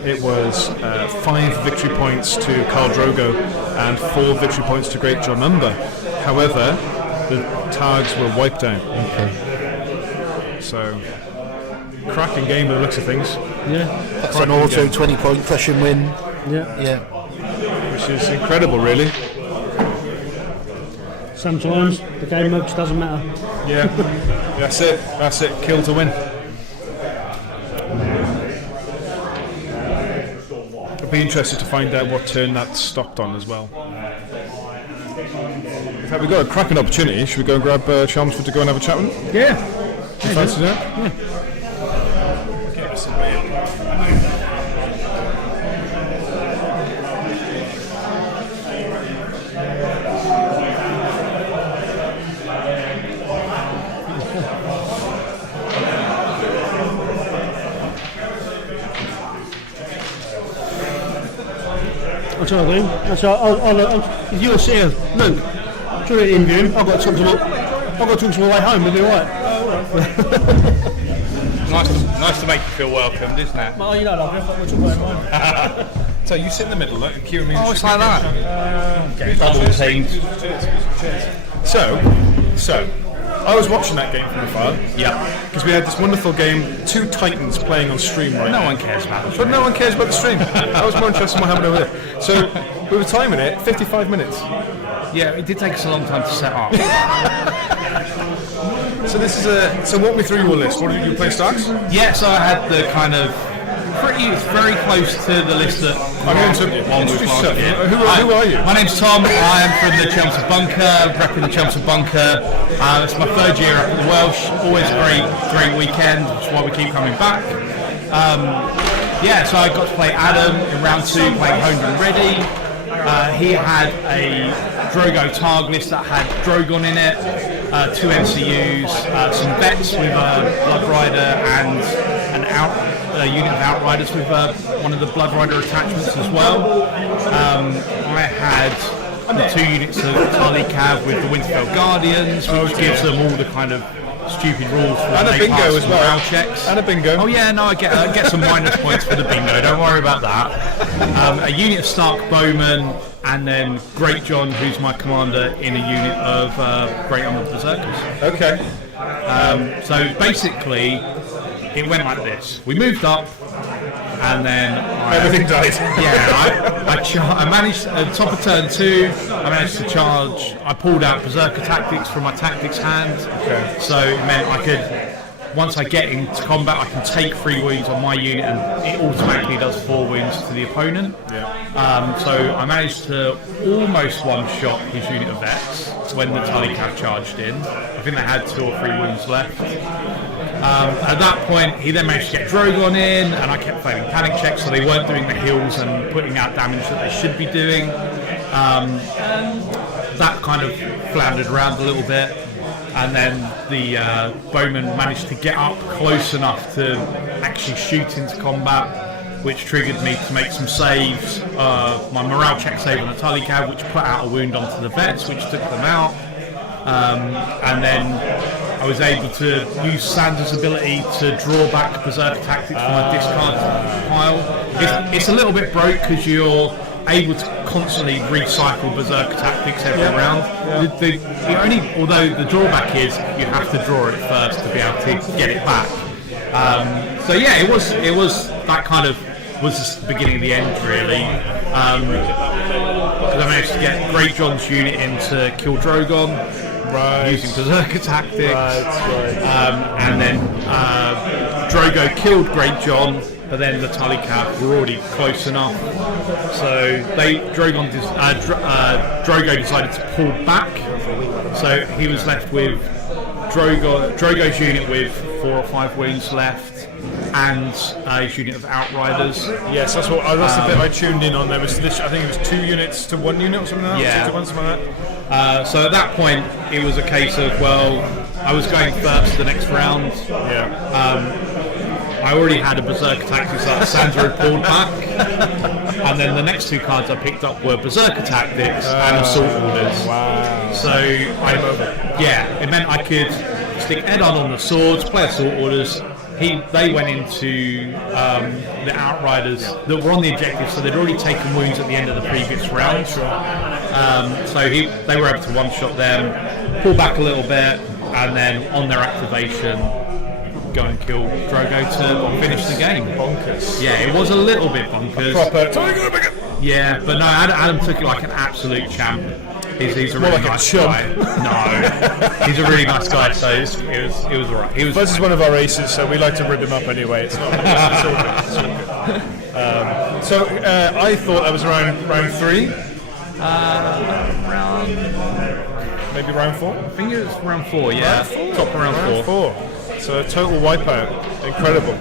It was 5 victory points to Khal Drogo and 4 victory points to Great John Umber. However, the Targs were wiped out. Okay. So, cracking game by the looks of things. Yeah. That's an auto 20-point crushing win. Yeah. Which is incredible, really. Sometimes the game mode just doesn't matter. Yeah. That's it. Kill to win. I'd be interested to find out what turn that stopped on as well. In fact, we've got a cracking opportunity. Should we go and grab Chelmsford to go and have a chat with him? Yeah. Do you fancy that? Yeah. I'll tell you what I'll do. If you're here, Luke, during the interview, I've got to talk to my way home, it'll be alright. Nice to make you feel welcomed, isn't it? Oh, you know, like, I'll talk about mine. So you sit in the middle, like Kieran. Oh, it's like that. Double teamed. So, I was watching that game from afar. Yeah. Because we had this wonderful game, 2 Titans playing on stream right now. No one cares about it. But no one cares about the stream. I was more interested in what happened over there. So, we were timing it, 55 minutes. Yeah, it did take us a long time to set up. So this is so walk me through your list. What did you play, Starks? Yeah, so I had the kind of very close to the list that Introduce yourself. Who are you? My name's Tom. I am from the Chelmsford Bunker, repping the Chelmsford Bunker. It's my 3rd year up at the Welsh. Always a great weekend, which is why we keep coming back. So I got to play Adam in round 2, playing Honed and Ready. He had a Drogo Targ list that had Drogon in it, 2 MCUs, some vets with a Blood Rider and a unit of Outriders with one of the Blood Rider attachments as well. I had the 2 units of Tully Cav with the Winterfell Guardians, which gives them all the kind of stupid rules for and a bingo as well. Checks. And a bingo. Oh yeah, no, I get some minus points for the bingo. Don't worry about that. A unit of Stark Bowmen, and then Great John, who's my commander, in a unit of Great Umber Berserkers. Okay. So basically, it went like this. We moved up, and then everything died. Yeah, I managed at the top of turn 2. I managed to charge. I pulled out Berserker Tactics from my Tactics hand. Okay. So it meant I could, once I get into combat, I can take 3 wounds on my unit, and it automatically does 4 wounds to the opponent. Yeah. So I managed to almost one-shot his unit of vets when the Tully Cav charged in. I think they had 2 or 3 wounds left. At that point, he then managed to get Drogon in, and I kept failing panic checks, so they weren't doing the heals and putting out damage that they should be doing. That kind of floundered around a little bit, and then the bowman managed to get up close enough to actually shoot into combat, which triggered me to make some saves. My morale check save on the Tully Cav, which put out a wound onto the vets, which took them out. And then I was able to use Sanders' ability to draw back Berserker Tactics from my discard pile. It's a little bit broke because you're able to constantly recycle Berserker Tactics every round. Although the drawback is you have to draw it first to be able to get it back. It was that kind of was just the beginning of the end really. Because I managed to get Great John's unit in to kill Drogon. Right. Using Berserker Tactics, and then Drogo killed Great John, but then the Tully Cav were already close enough, so Drogo decided to pull back. So he was left with Drogo's unit with 4 or 5 wounds left, and his unit of Outriders. Yes, that's the bit I tuned in on. There was I think it was 2 units to 1 unit or something like that. Yeah. 2 to 1, something like that. So at that point, it was a case of, well, I was going first the next round. Yeah. I already had a Berserker Tactics that Sandra had pulled back, and then the next 2 cards I picked up were Berserker Tactics and Assault Orders. Wow. So it meant I could stick Edon on the swords, play Assault Orders. They went into the Outriders that were on the objective, so they'd already taken wounds at the end of the previous round. So they were able to one-shot them, pull back a little bit, and then on their activation, go and kill Drogo to finish the game. Bonkers. Yeah, it was a little bit bonkers. Proper. Yeah, but no, Adam took it like an absolute champ. He's a really nice guy. No, he's a really nice guy, so it was alright. Buzz is one of our aces, so we like to rip him up anyway. It's not. It's all good. So I thought that was around round 3. Maybe round 4. I think it was round 4. Yeah, top of round 4. So a total wipeout. Incredible.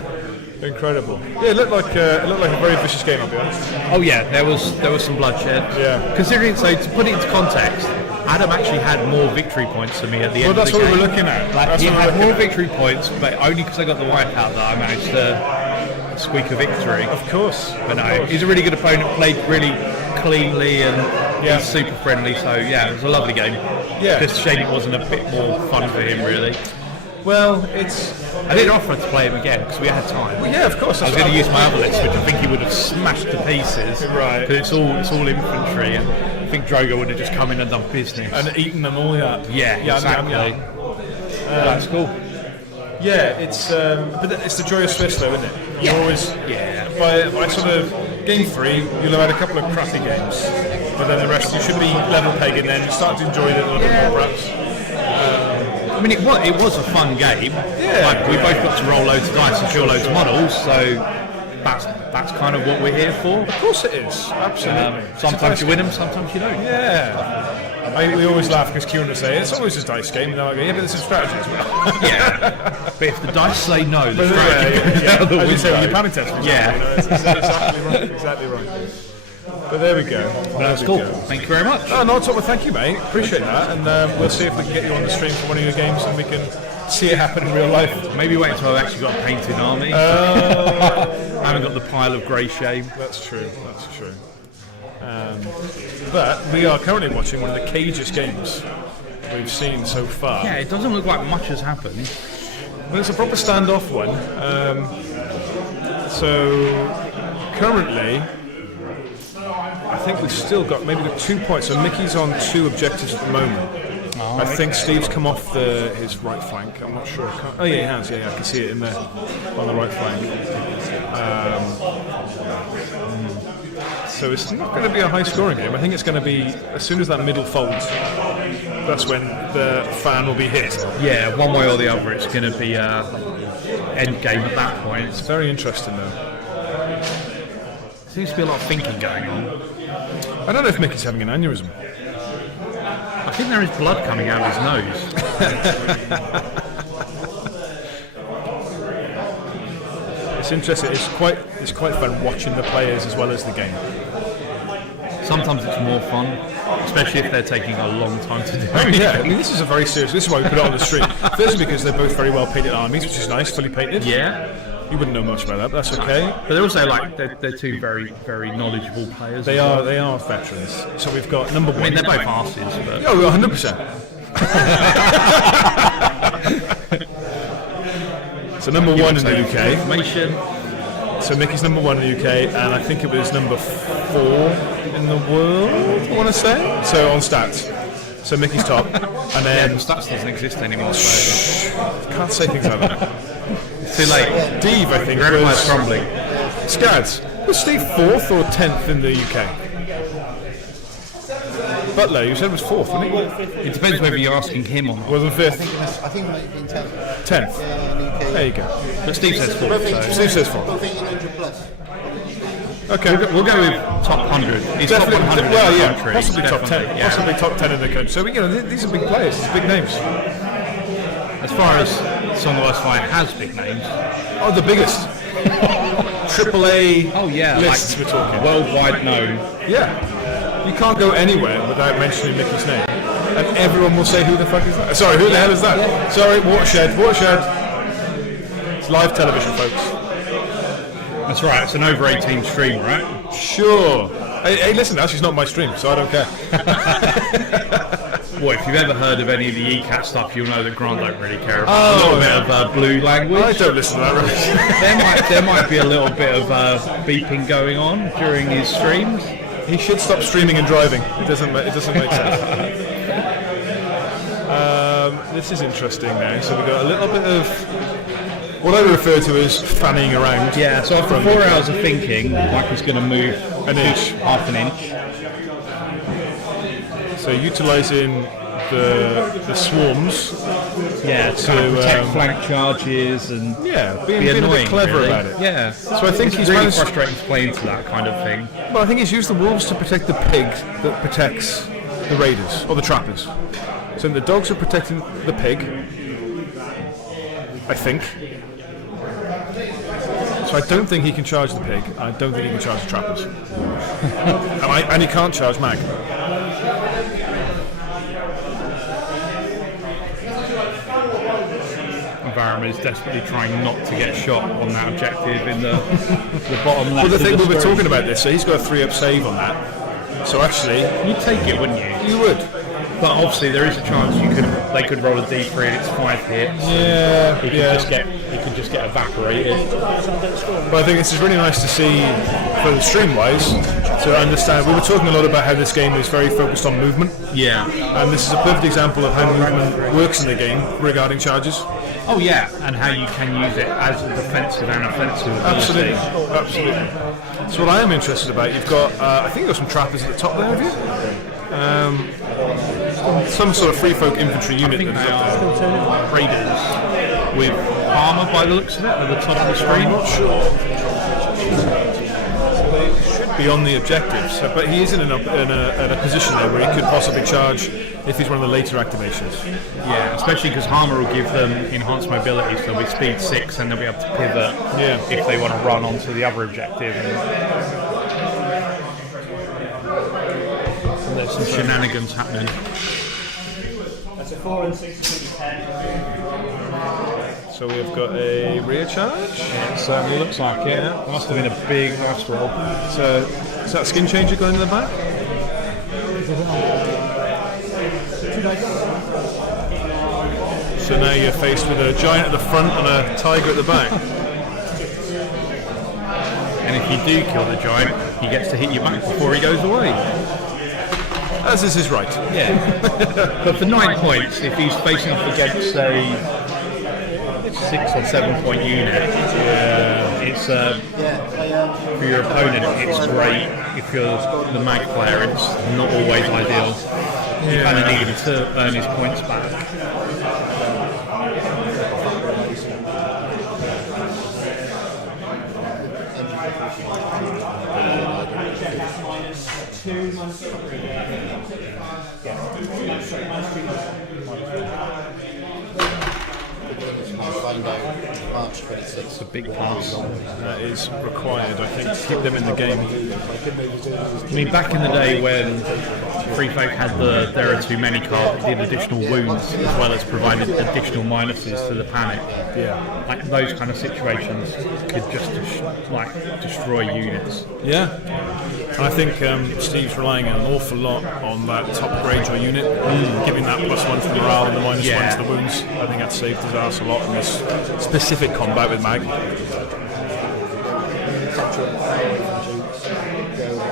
Yeah, it looked like a very vicious game, I'll be honest. Oh yeah, there was some bloodshed. Yeah. Considering, so to put it into context, Adam actually had more victory points than me at the end of the game. Well, that's what we were looking at. Like, he had more victory points, but only because I got the wipeout that I managed to squeak a victory. Of course. But no, he's a really good opponent, played really cleanly and he's super friendly, so yeah, it was a lovely game. Yeah. Just a shame it wasn't a bit more fun for him, really. Well, I didn't offer to play him again because we had time. Well, yeah, of course. I was going to use my other list, which I think he would have smashed to pieces. Right. Because it's all infantry, and I think Drogo would have just come in and done business. And eaten them all up. Yeah, exactly. That's cool. Yeah, but it's the joy of Swiss, though, isn't it? Yeah. You always, by sort of game 3, you'll have had a couple of crappy games, but then the rest you should be level pegging. Then start to enjoy it a little bit more, perhaps. I mean, it was a fun game. Yeah. Like, we both got to roll loads of dice and kill loads of models, so that's kind of what we're here for. Of course it is. Absolutely. Sometimes you win them, sometimes you don't. Yeah. We always laugh because Kieran will say it's always a dice game, and I go, yeah, but there's some strategy as well. Yeah. But if the dice say no, the strategy goes out the window. As you say, when you panic test. Yeah. It's exactly right. But there we go. That's cool. Thank you very much. Oh, no, well, thank you, mate. Appreciate that. And we'll see if we can get you on the stream for one of your games and we can see it happen in real life. Maybe wait until I've actually got a painted army. I haven't got the pile of grey shame. That's true. But we are currently watching one of the cagiest games we've seen so far. Yeah, it doesn't look like much has happened. Well, it's a proper standoff one. So currently, I think we've still got maybe 2 points. So Mickey's on 2 objectives at the moment. I think Steve's come off his right flank. I'm not sure. Oh yeah, he has. Yeah, I can see it on the right flank. So it's not going to be a high-scoring game. I think it's going to be as soon as that middle folds. That's when the fan will be hit. Yeah, one way or the other, it's going to be end game at that point. It's very interesting though. Seems to be a lot of thinking going on. I don't know if Mickey's having an aneurysm. I think there is blood coming out of his nose. It's interesting. It's quite fun watching the players as well as the game. Sometimes it's more fun, especially if they're taking a long time to do it. Oh yeah, I mean this is a very serious. This is why we put it on the stream. Firstly, because they're both very well painted armies, which is nice, fully painted. Yeah. You wouldn't know much about that, but that's okay. But they're also they're 2 very, very knowledgeable players. They are veterans. So we've got number 1. I mean, they're both arses, but... Oh, 100%. So number 1 in the UK. Information. So Mickey's number 1 in the UK, and I think it was number 4 in the world, I want to say. So on stats. So Mickey's top. And then... Yeah, stats doesn't exist anymore, so... Can't say things like that. It's too late. Steve, I think, was crumbling. Scads. Was Steve 4th or 10th in the UK? Butler, you said was 4th, wasn't he? It depends whether you're asking him or not. Wasn't 5th? I think it might have been 10th. 10th. There you go. But Steve says 4th. So. Steve says 4th. I think 100 plus. Okay. We'll go with top 100. He's Definitely, top 100 well, in the yeah, country. possibly top 10. Definitely, yeah. Possibly top 10 in the country. So, these are big players, these are big names. As far as Song of Ice Fire has big names. Oh, the biggest. AAA Oh yeah, lists we're talking. worldwide known. Yeah. You can't go anywhere without mentioning Mickey's name. And everyone will say, who the fuck is that? Sorry, who the hell is that? Sorry, Watershed. It's live television, folks. That's right. It's an over 18 stream, right? Sure. Hey, listen, actually it's not my stream, so I don't care. Well, if you've ever heard of any of the ECAT stuff, you'll know that Grant don't really care about a little bit of blue language. I don't listen to that rubbish. There might be a little bit of beeping going on during his streams. He should stop streaming and driving. It doesn't make sense. This is interesting now. So we've got a little bit of what I refer to as fanning around. Yeah, so after 4 hours of thinking, Michael's going to move an inch, half an inch. So utilising the swarms. Yeah, to protect flank charges and being a annoying, bit clever really. about it. Yeah, so I think it's he's really managed. Frustrating to play into that kind of thing. Well, I think he's used the wolves to protect the pig that protects the raiders or the trappers. So the dogs are protecting the pig, I think. So I don't think he can charge the pig. I don't think he can charge the trappers. and he can't charge Mag. Environment is desperately trying not to get shot on that objective in the bottom left. Well, the thing we were screen. talking about this, so he's got a 3-up save on that. So actually, You'd take it, wouldn't you? you would. But obviously, there is a chance they could roll a D3 and it's 5 hits. Yeah, He could just get evaporated. But I think this is really nice to see for the stream-wise to understand. We were talking a lot about how this game is very focused on movement. Yeah. And this is a perfect example of how movement works in the game regarding charges. Oh yeah, and how you can use it as a defensive and offensive ability. Absolutely. So what I am interested about, you've got, I think you've got some trappers at the top there, have you? Some sort of free folk infantry unit. I think they are raiders with armour by the looks of it at the top of the screen. I'm not sure. Should be on the objectives, but he is in a position there where he could possibly charge if he's one of the later activations. Yeah, especially because armour will give them enhanced mobility, so they'll be speed 6 and they'll be able to pivot if they want to run onto the other objective. And there's some shenanigans happening. That's a 4 and 6 and 10. So we've got a rear charge. It certainly looks like it. It must have been a big last roll. So is that skin changer going in the back? So now you're faced with a giant at the front and a tiger at the back. And if you do kill the giant, he gets to hit you back before he goes away. As is his right. Yeah. But for 9 points, if he's facing up against a 6 or 7 point unit, it's for your opponent it's great. If you're the mag player, it's not always ideal. You kind of need him to earn his points back. March 26th. It's a big pass. That is required, I think, to keep them in the game. I mean, back in the day when Free Folk had the "there are too many" card that did additional wounds as well as provided additional minuses to the panic. Yeah. Like those kind of situations could just destroy units. Yeah. And I think Steve's relying an awful lot on that top Greyjoy unit, giving that +1 to morale and the -1 to the wounds. I think that saved his ass a lot in this specific combat with Mag.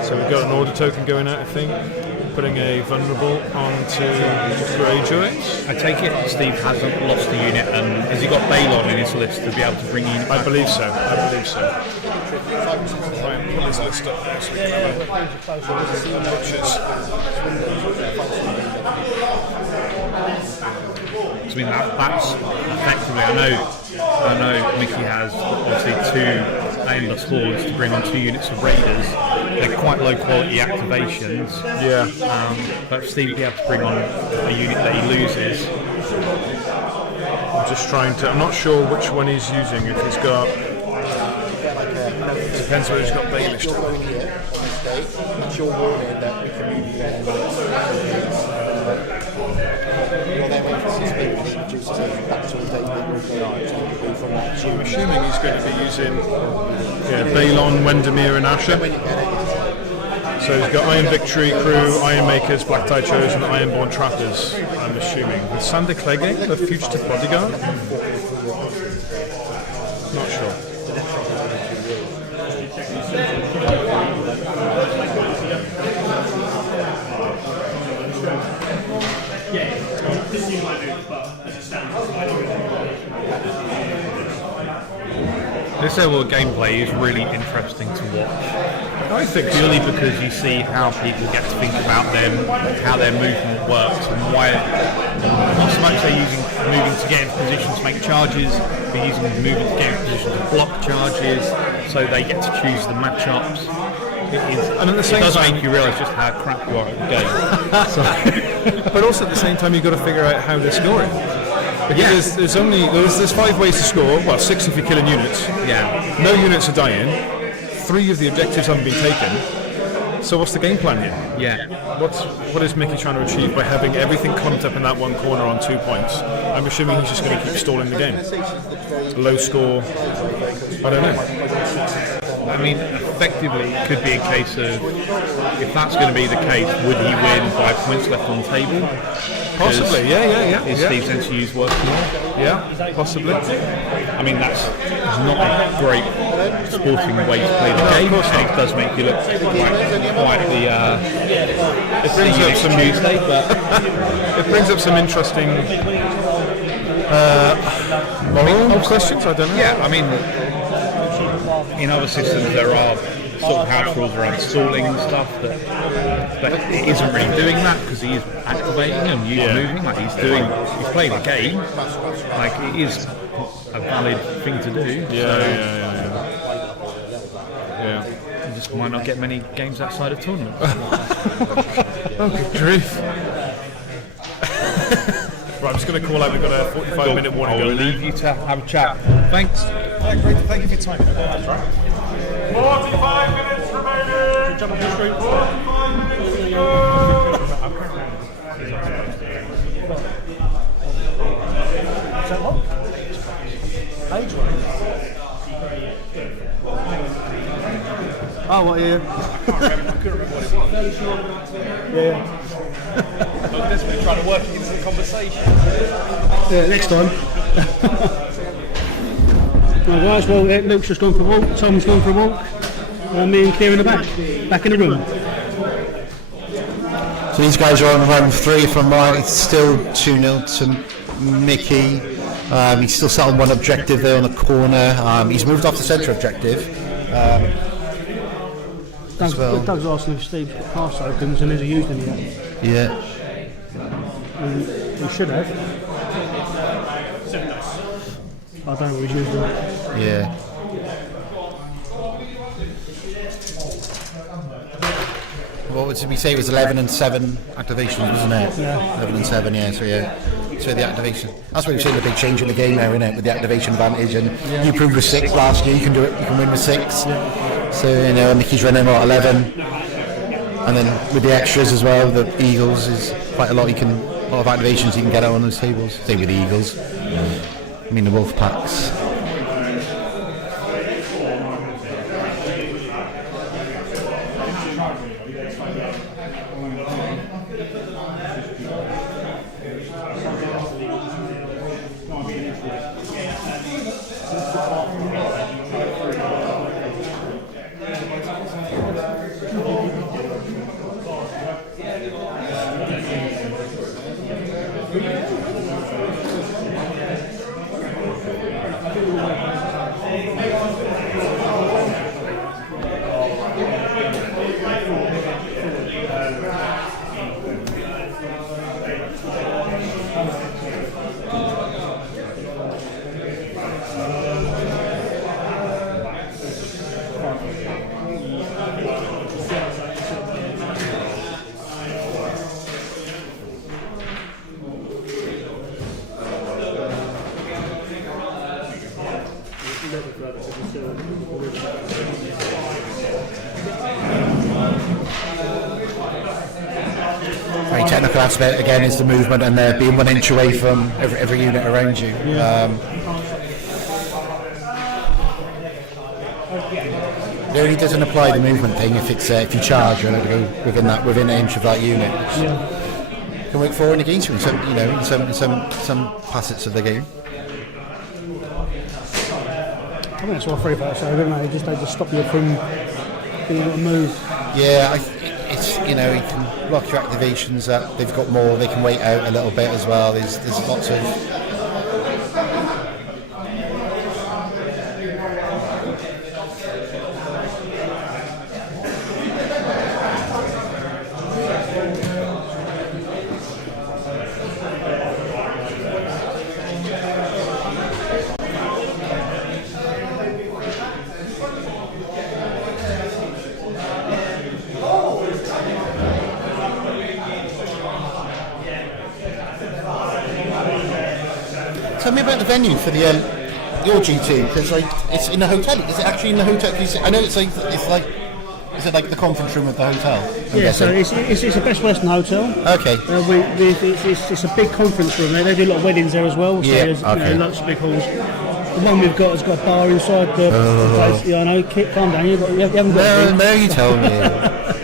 So we've got an order token going out, I think, putting a vulnerable onto Greyjoy. I take it Steve hasn't lost a unit, and has he got Balon in his list to be able to bring in? I believe so. Try and pull his list up there so we can have a butchers. I mean, that's effectively. I know Mickey has obviously 2 aimless hordes to bring on 2 units of raiders. They're quite low quality activations. Yeah. But Steve will be able to bring on a unit that he loses. I'm just trying to. I'm not sure which one he's using. If he's got like a... Depends whether it's got Baelish to it. Going here on this day, it's your warning that we can move you then you're then waiting for suspend and it reduces it back to the date that you're going to move from that. I'm assuming he's going to be using Balon, Wendemere and Asher. So he's got Iron Victory, Crew, Iron Makers, Black Tide Chosen, Ironborn Trappers, I'm assuming. With Sander Clegg, the Fugitive Bodyguard? Not sure. This level of gameplay is really interesting to watch. I think so. Purely because you see how people get to think about them, how their movement works, and why. Not so much they're using moving to get into position to make charges, but using moving to get into position to block charges, so they get to choose the matchups. And at the same it does time, make you realise just how crap you are at the game. but also at the same time, you've got to figure out how they're scoring. Because there's 5 ways to score. Well, 6 if you're killing units. Yeah. No units are dying. 3 of the objectives haven't been taken. So what's the game plan here? Yeah. What is Mickey trying to achieve by having everything clumped up in that one corner on 2 points? I'm assuming he's just going to keep stalling the game. Low score. I don't know. I mean, effectively, it could be a case of, if that's going to be the case, would he win by points left on the table? Possibly, yeah. Is Steve Sensiu's working more? Yeah, possibly. I mean, that's not a great sporting way to play the game, and it does make you look quite It brings up some Tuesday, but it brings up some interesting moral questions. I don't know. yeah, I mean, in other systems there are sort of house rules around stalling and stuff, but it isn't really doing that because he is activating and moving, like he's playing the game, like it is a valid thing to do. Yeah. You just might not get many games outside of tournaments. Oh, good grief. Right, I'm just going to call out. We've got a 45-minute warning. I'll leave you to have a chat. Thanks. Great, thank you for your time. That's right. 45 minutes remaining! Jump up the street. 45 minutes to go! Is that what? Age range? Oh, what, yeah. I couldn't remember what it was. Yeah. I was desperately trying to work it into the conversation. Yeah, next time. Right, guys, well, Luke's just gone for a walk, Tom's gone for a walk, and me and Kieran are back in the room. So these guys are on round 3 from right. It's still 2-0 to Mickey. He's still sat on one objective there on the corner. He's moved off the centre objective. Doug's asking if Steve's got pass tokens and has he used them yet? Yeah. He should have. I don't know if he's used them. Yeah. What would we say? It was 11 and 7 activations, wasn't it? Yeah. 11 and 7, yeah. So the activation. That's why we've seen the big change in the game now, isn't it? With the activation advantage, and you proved with 6 last year. You can do it. You can win with 6. Yeah. So Mickey's running about 11, and then with the extras as well, the Eagles is quite a lot. A lot of activations you can get out on those tables. Same with the Eagles. I mean the Wolf Packs. Very technical aspect again is the movement and being 1 inch away from every unit around you. It only doesn't apply the movement thing if you charge, you're going to go within an inch of that unit. Can work for and against you in some facets of the game. I think that's what free fighters say, don't they? They just stop you from being able to move. Yeah, it's you can block your activations. They've got more. They can wait out a little bit as well. There's lots of. Tell me about the venue for the your GT, because it's in a hotel. Is it actually in the hotel? I know is it like the conference room of the hotel? Yeah, so it's a Best Western hotel. Okay. It's a big conference room. They do a lot of weddings there as well. So there's lots of big halls. The one we've got has got a bar inside the place. Yeah, I know. Calm down. You haven't got. No, you told me.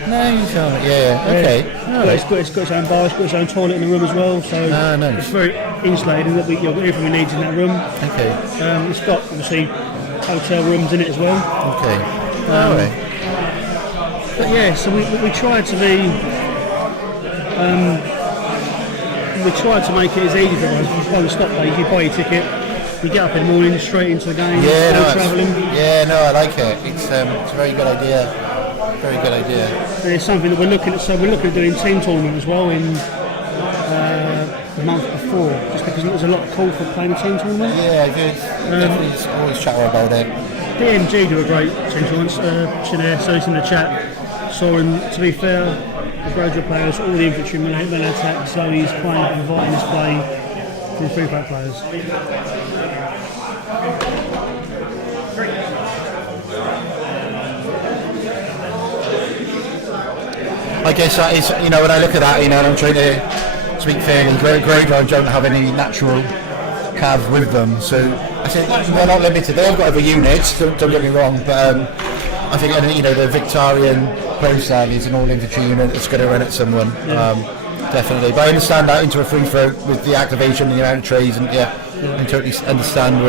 No, you told me. Yeah. Okay. It's got its own bar. It's got its own toilet in the room as well. So nice. It's very insulated. That you've got everything we need in that room. Okay. It's got obviously hotel rooms in it as well. Okay. Alright. But yeah, so we tried to be. We tried to make it as easy for us. It's one stop days. You buy your ticket. You get up in the morning, straight into the game. Travelling. I like it. It's a very good idea. Very good idea. And it's something that we're looking at. So we're looking at doing team tournament as well in the month before, just because there's a lot of call for playing a team tournament. Yeah, definitely always chatter about it. DMG do a great team tournament. Chinere, so it's in the chat. So, to be fair, the graduate players, all the infantry, melee attack, so he's kind of inviting us to play the free fight players. I guess that is, when I look at that, and I'm trying to speak fairly, GraVilVox don't have any natural calves with them, so I think they're not limited. They've got other units, don't get me wrong, but I think the Victorian Pro Stag is an all-infantry unit that's going to run at someone, definitely. But I understand that into a free throw with the activation and the amount of trays, and I totally understand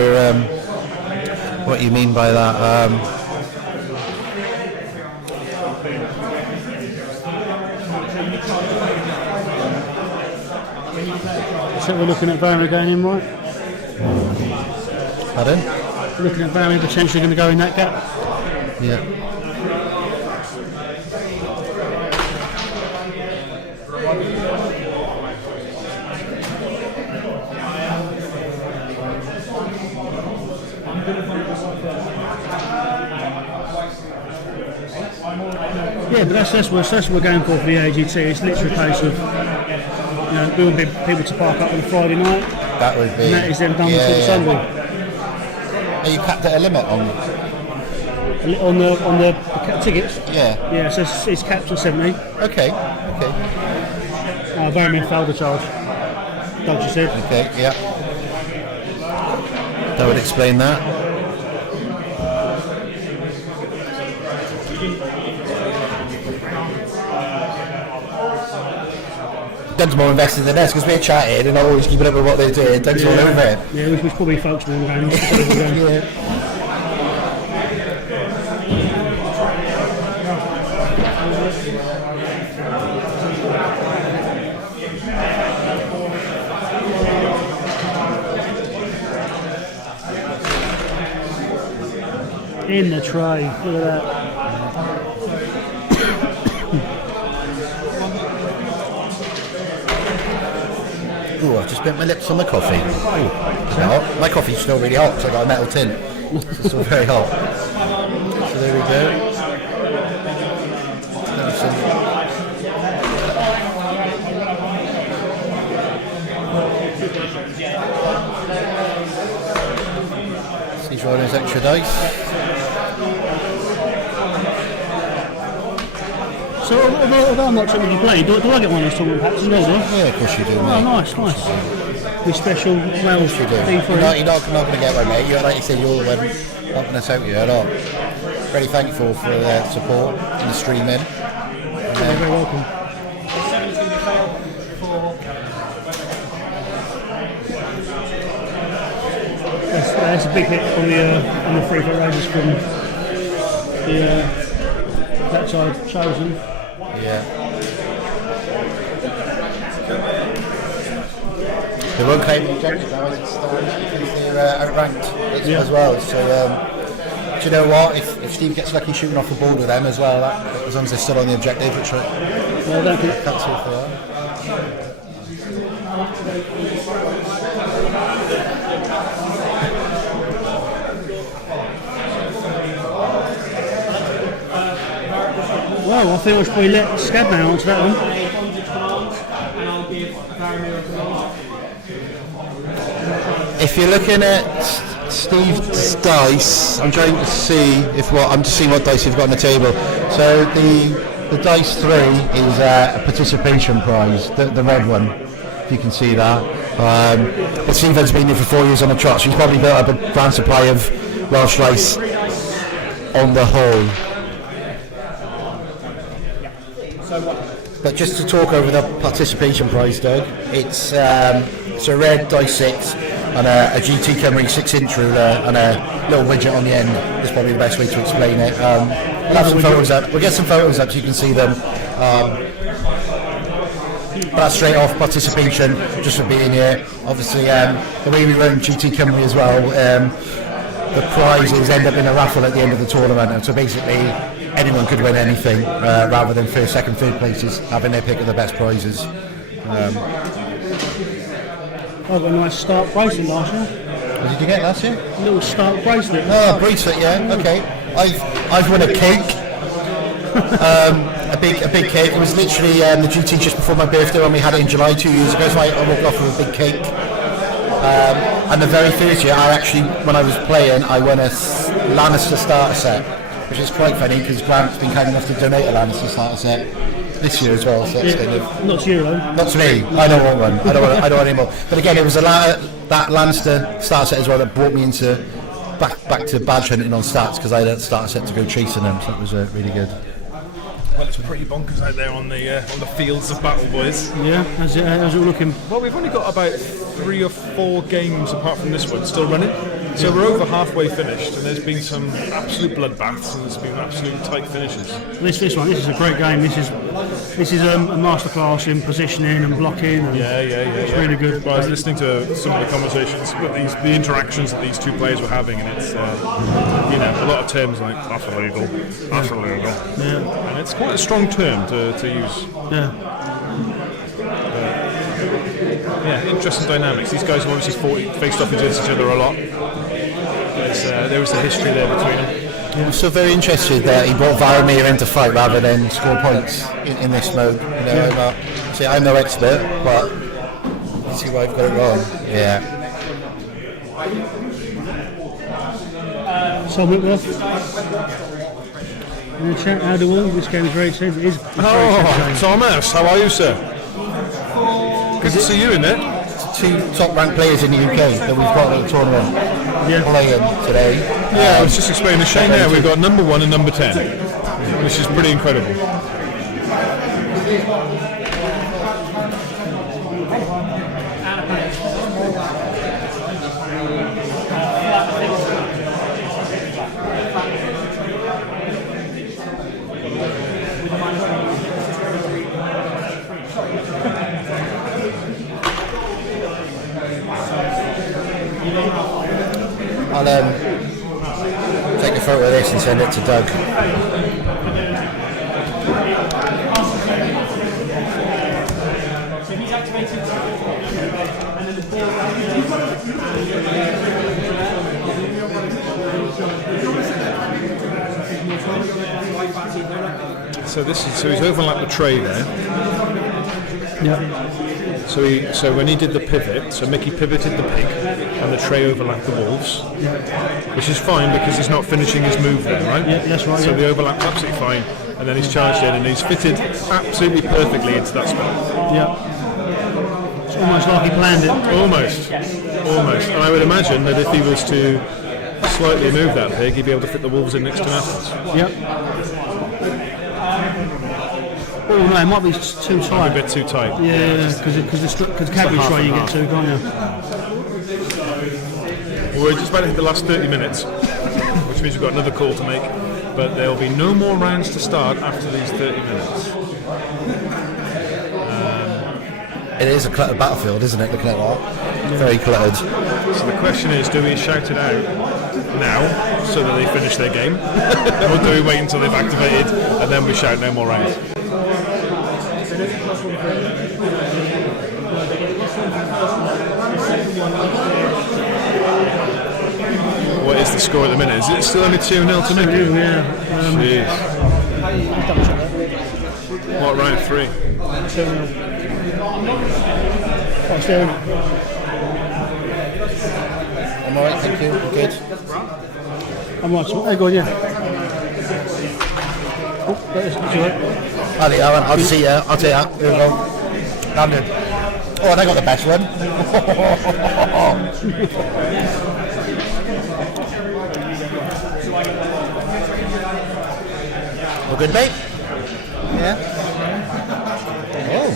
what you mean by that. So we're looking at Barry going in, right? Pardon? Looking at Barry potentially going to go in that gap. Yeah. Yeah, but that's what we're going for the AGT. It's literally a case of we want people to park up on a Friday night. That would be. And that is then done until Sunday. Are you capped at a limit on the tickets? Yeah. Yeah, so it's capped at 70. Okay. Very failed the charge. Doug just said. Okay. Yeah. That would explain that. Doug's more invested than us because we're chatting and I'm always keeping up with what they're doing. Doug's all over it. Yeah, we should probably focus more on going. In the tray, look at that. Ooh, I've just bent my lips on the coffee. Ooh, my coffee's still really hot because I got a metal tin. It's still very hot. So there we go. drawing his extra dice. So, although I'm not sure when you play, do I get one of those tournament packs as well, do I? Yeah, of course you do, Oh, mate. nice. With special Welsh You do. D3. You're not going to get one, mate. Like you said, you're helping us out here a lot. Very thankful for the support and the streaming. You're very welcome. That's a big hit on the free throw ranges from that side chosen. Yeah. They won't claim the objective now, it's because they're outranked as well. So, do you know what? If Steve gets lucky shooting off the board with them as well, as long as they're still on the objective, which I can't see for that. Well, I think I should probably let Scad now answer that one. If you're looking at Steve's dice, I'm trying to see I'm just seeing what dice he's got on the table. So the dice 3 is a participation prize, the red one. If you can see that. But Stephen's been here for 4 years on the trot, so he's probably built up a grand supply of Welsh dice on the whole. But just to talk over the participation prize, Doug, it's a red dice 6 and a GT CYMRU 6-inch ruler and a little widget on the end. That's probably the best way to explain it. We'll have some photos up. We'll get some photos up so you can see them. But that's straight off participation, just for being here. Obviously, the way we run GT CYMRU as well, the prizes end up in a raffle at the end of the tournament, and so basically anyone could win anything, rather than first, second, third places having their pick of the best prizes. I've got a nice Stark bracelet last year. What did you get last year? A little Stark bracelet. Oh, bracelet, yeah. Okay. I've won a cake. A big cake. It was literally the GT just before my birthday when we had it in July 2 years ago. So I walked off with a big cake. And the very first year, when I was playing, I won a Lannister starter set, which is quite funny because Grant's been kind enough to donate a Lannister starter set this year as well. So it's kind of not to you though. not to me. I don't want one. I don't want any more. But again, it was that Lannister starter set as well that brought me into back to badge hunting on stats because I had a starter set to go chasing them. So it was really good. Well, it's pretty bonkers out there on the fields of battle, boys. Yeah, how's it all looking? Well, we've only got about 3 or 4 games apart from this one still running. So we're over halfway finished, and there's been some absolute bloodbaths, and there's been absolute tight finishes. This is a great game. This is a masterclass in positioning and blocking. And it's really good. Well, I was listening to some of the conversations, but the interactions that these two players were having, and it's a lot of terms like that's illegal, and it's quite a strong term to use. Yeah. Yeah, interesting dynamics. These guys have obviously faced off against each other a lot. There was a history there between them. I'm still very interested that he brought Varamir in to fight rather than score points in this mode. I'm no expert, but let's see why I've got it wrong. Yeah. So Whitworth. In the chat, how do all this game is very exciting. It is Thomas, how are you, sir? Good to see you in there. 2 top-ranked players in the UK that we've got at the tournament playing today. Yeah, I was just explaining to Shane there, we've got number 1 and number 10, which is pretty incredible. I'll take a photo of this and send it to Doug. So he's overlapped the tray there. Yeah. So when he did the pivot, so Mickey pivoted the pig and the tray overlapped the wolves, which is fine because he's not finishing his move then, right? Yeah, that's right. So Yeah. the overlap's absolutely fine, and then he's charged in and he's fitted absolutely perfectly into that spot. Yeah. It's almost like he planned it. Almost. And I would imagine that if he was to slightly move that pig, he'd be able to fit the wolves in next to him afterwards. Yep. Oh no, it might be too tight. A bit too tight. Yeah, because cavalry try you get to, can't you? Well, we're just about to hit the last 30 minutes, which means we've got another call to make, but there'll be no more rounds to start after these 30 minutes. It is a cluttered battlefield, isn't it? Looking at that, very cluttered. So the question is, do we shout it out now so that they finish their game, or do we wait until they've activated and then we shout no more rounds? What is the score at the minute? Is it still only 2-0 to Mickey? Yeah. Jeez. What, round 3? 2-0. Oh, still. I'm alright, thank you. You're good. I'm right. Oh, good, yeah. Oh, that's right. I'll eat that one. I'll see you. I'll take that. Here we go. Landed. Oh, they got the best one. All good, mate? Yeah. Oh.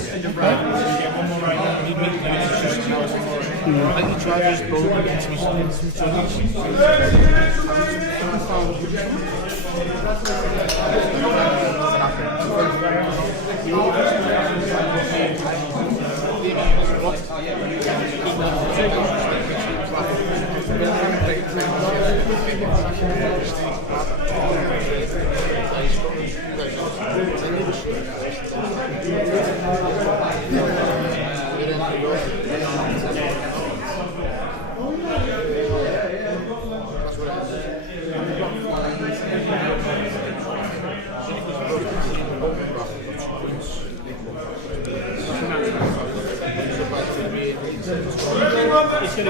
It's going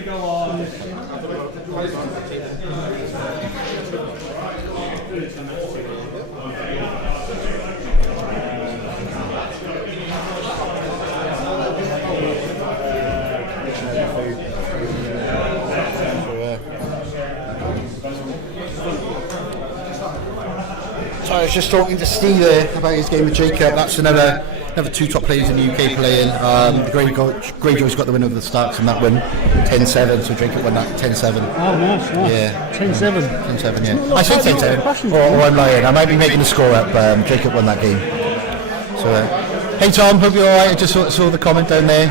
to go on. So I was just talking to Steve there about his game with Jacob. That's another two top players in the UK playing. Greyjoy's got the win over the Starks in that win, 10-7. So Jacob won that 10-7. Oh, nice. Yeah. 10-7. 10-7. Yeah. I said 10-7. Or I'm lying. I might be making the score up. Jacob won that game. So, hey Tom, hope you're alright. I just saw the comment down there.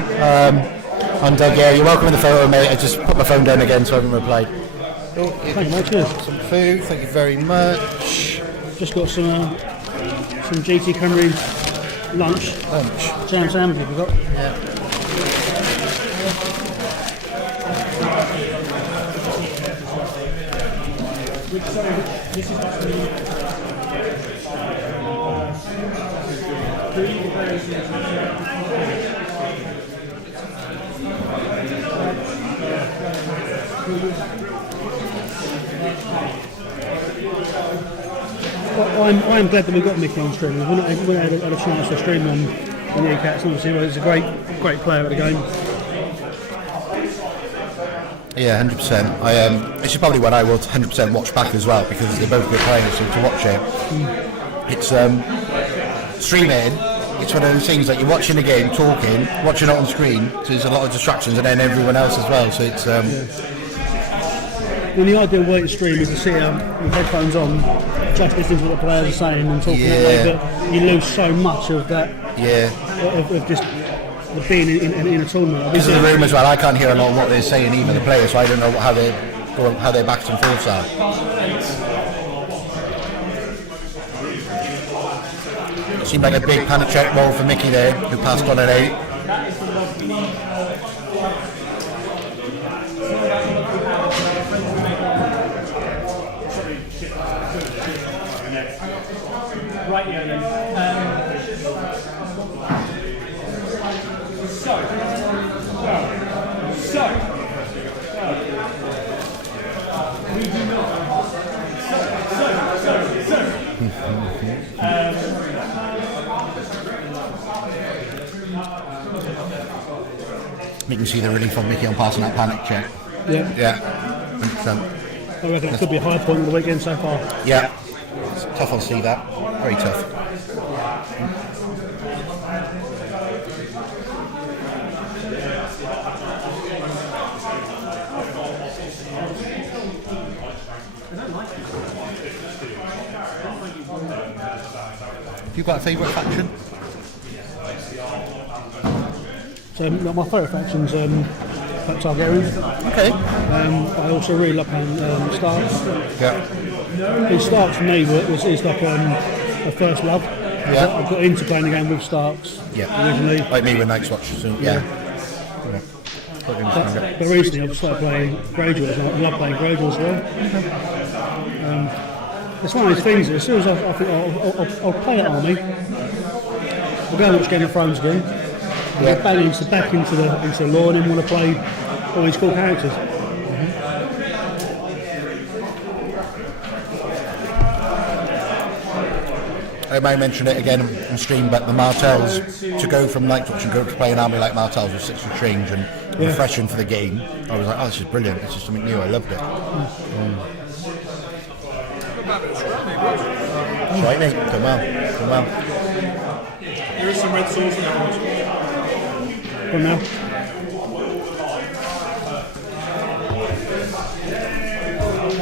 And yeah, you're welcome in the photo, mate. I just put my phone down again, so I haven't replied. Thank you, cheers. Some food. Thank you very much. Just got some GT CYMRU lunch. Jam sandwich we've got. Yeah. I'm glad that we got Mickey on stream. We've not had a chance to stream on the E-Cats, and obviously he's a great player at the game. Yeah, 100%. This is probably what I will 100% watch back as well, because they're both good players, so to watch it. It's streaming. It's one of those things that you're watching the game, talking, watching it on screen. So there's a lot of distractions, and then everyone else as well. So it's. Well, the ideal way to stream is to sit with headphones on, just listening to what the players are saying and talking that way, but you lose so much of that. Yeah. Of just being in a tournament. Because of the room as well, I can't hear a lot of what they're saying, even the players, so I don't know how their backs and forths are. It seemed like a big panic check roll for Mickey there, who passed on at 8. Right, yeah. You can see the relief on Mickey on passing that panic check. Yeah. Yeah, 100%. I reckon that could be a high point of the weekend so far. Yeah, it's tough on Steve, that. Very tough. Have you got a favourite faction? So my favourite faction's Targaryen. Okay. I also really like playing Starks. Yeah. His Starks for me is like a first love. Yeah. I got into playing the game with Starks originally. Like me with Night's Watch soon. Yeah. But recently I've started playing Greyjoys. I love playing Greyjoys as well. It's one of those things that as soon as I think I'll play an army, I'll go and watch Game of Thrones again, and get back into the lore and then want to play all these cool characters. I might mention it again on stream, but the Martells, to go from Night Watch and go to play an army like Martells was such a change and refreshing for the game. I was like, oh, this is brilliant, this is something new, I loved it. That's right, mate, done well. There is some red sauce in there. For now.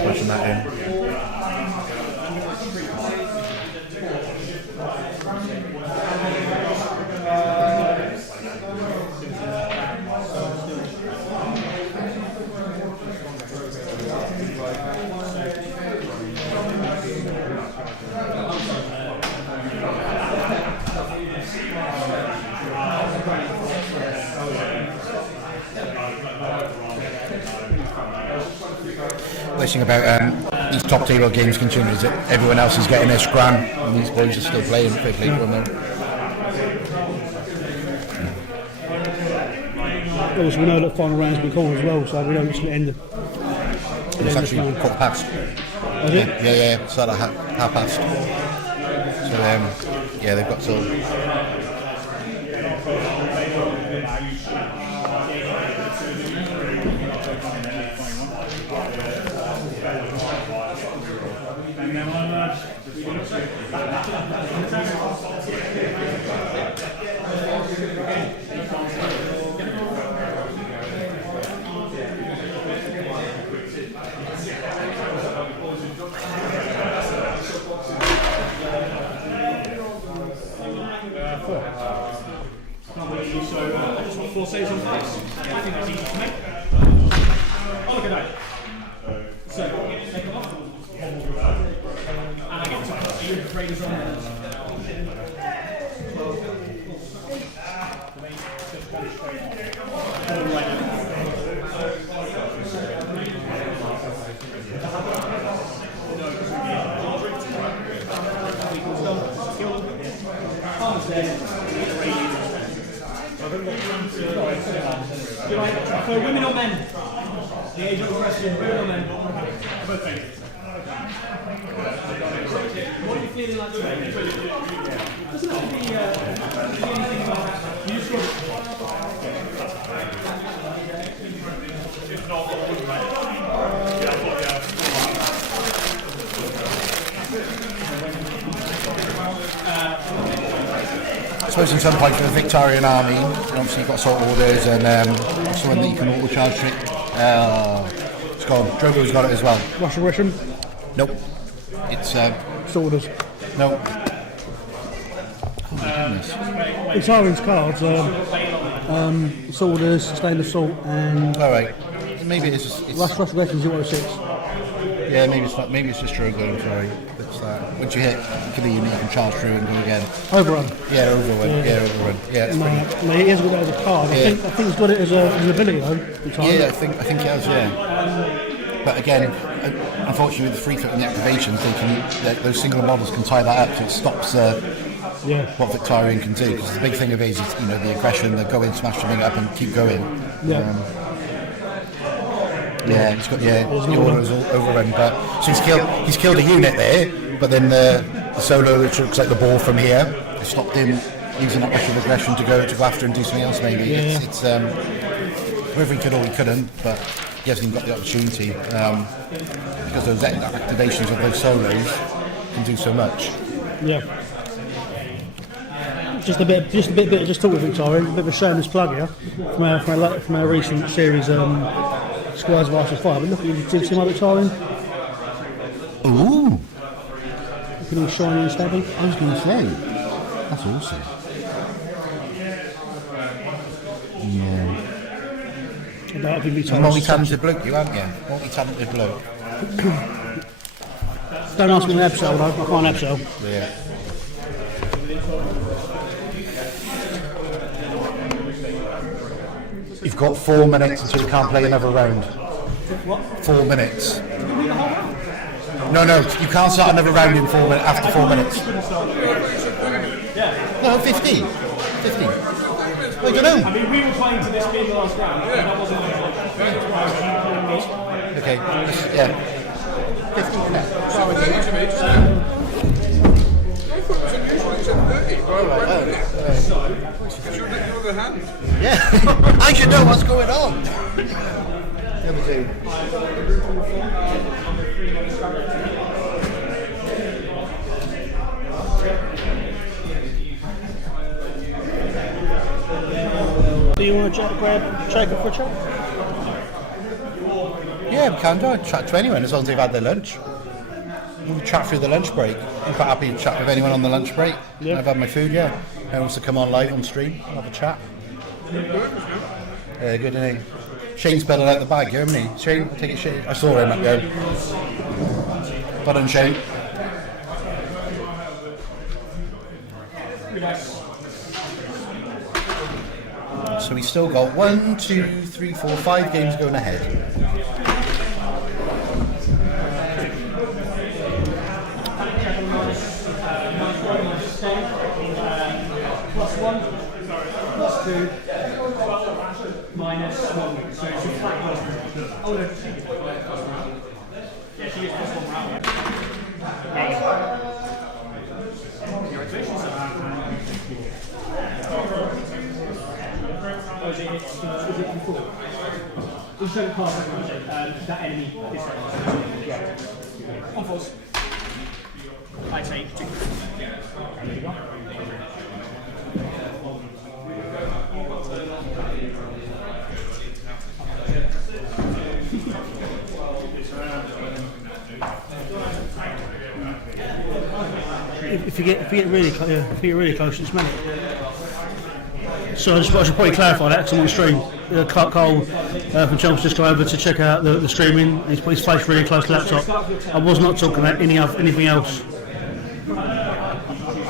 Pushing that in. Thing about these top table games continuing is that everyone else is getting their scram and these boys are still playing. Also, we know that final round's been called as well, so we don't actually end the. It's actually quarter past. Is it? Yeah. It's at half past. So they've got till. Four saves on place. I think that's easy to make. Oh, look at that. So, take them off. And I get the Raiders on there. For women or men? The age of question, women or men? Both men. What are you feeling like today? Doesn't have to be anything about you sort of. If not, what would I suppose in some points for the Victorian army, obviously you've got sort of orders and also one that you can auto-charge trick. It's gone. Drogo's got it as well. Russian Russian? Nope. It's Swords. nope. It's Iron's cards, Swords, Stainless Salt, and Alright. Maybe it's Russian Russian 06. yeah, maybe it's not. Maybe it's just Drogo. I'm sorry. It's that. Once you hit, kill the unit, you can charge through and go again. Overrun. Yeah, overrun. Yeah, overrun. Yeah, it's pretty. No, he hasn't got that as a card. I think he's got it as an ability though. Yeah, I think he has. Yeah. But again, unfortunately, with the free throw and the activations, those single models can tie that up, so it stops what Victorian can do. Because the big thing of it is, the aggression, the go in, smash the thing up, and keep going. He's got the orders all overrun. But so he's killed a unit there, but then the solo, which looks like the ball from here, stopped him using that rush of aggression to go after and do something else. Maybe it's whether he could or he couldn't, but he hasn't even got the opportunity because those activations of those solos can do so much. Yeah. Just talk with Victorian, a bit of a shameless plug here from our recent series, Squires vs. Fire. But look, you did see my Victorian. Ooh. Looking all shiny and stabby. I was going to say, that's awesome. Yeah. Multi-talented bloke, you haven't you? Multi-talented bloke. Don't ask me an episode though, I can't episode. Yeah. You've got 4 minutes until you can't play another round. What? 4 minutes. No, you can't start another round in 4 minutes after 4 minutes. No, 15. 15. I don't know. I mean, we were playing to this being the last round, and that wasn't the last round. Okay, yeah. 15 minutes. Yeah, I should know what's going on. Number 2. Do you want to grab Jacob for a chat? Yeah, we can do. I'd chat to anyone as long as they've had their lunch. We'll chat through the lunch break. I'm quite happy to chat with anyone on the lunch break. Yeah. I've had my food, yeah. Anyone wants to come on live on stream, have a chat. Yeah, good, isn't he? Shane's better out the bag here, isn't he? Shane, take it, Shane. I saw him up there. Well done, Shane. So we've still got 1, 2, 3, 4, 5 games going ahead. +1, +2, -1. So it's a flat plus. Oh no. Yeah, she gets +1 round. Oh, is it before? It's don't pass that enemy this round. Yeah. On force. I take 2. If you get really close, it's meant. So I should probably clarify that because I'm on stream. Cole from Chelmsford just come over to check out the streaming. He's placed really close to the laptop. I was not talking about anything else.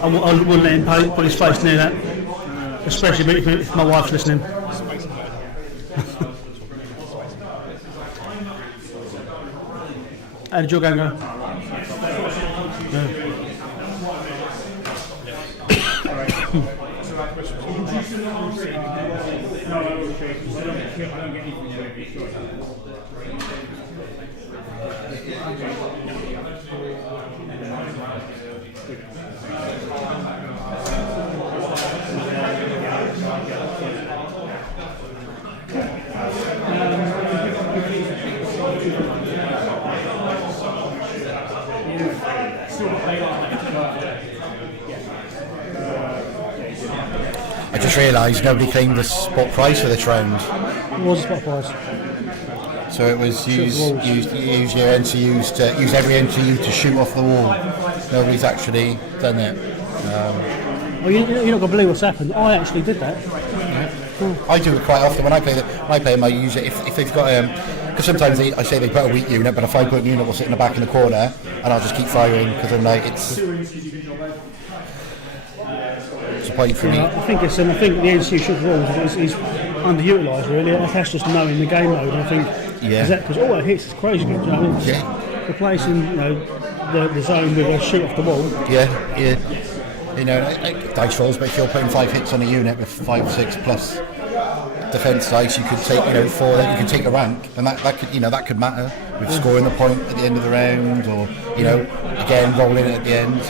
I wouldn't let him put his face near that, especially if my wife's listening. How did your game go? Yeah. I just realised nobody claimed the spot price for this round. What was the spot price? So it was use your NCUs to use every NCU to shoot off the wall. Nobody's actually done it. Well, you're not going to believe what's happened. I actually did that. Yeah. Cool. I do it quite often when I play them. I use it if they've got because sometimes I say they put a weak unit, but a 5-point unit will sit in the back in the corner, and I'll just keep firing because I'm like it's a point for me. I think the NCU shoot rules is underutilised really. That's just knowing the game mode. I think because all it hits is crazy good. You know what I mean? Yeah. Replacing the zone with a shoot off the wall. Yeah. You know, like dice rolls, but if you're putting 5 hits on a unit with 5 or 6 plus defence dice, you could take 4. Then you can take a rank, and that could matter with scoring the point at the end of the round, or again rolling it at the end.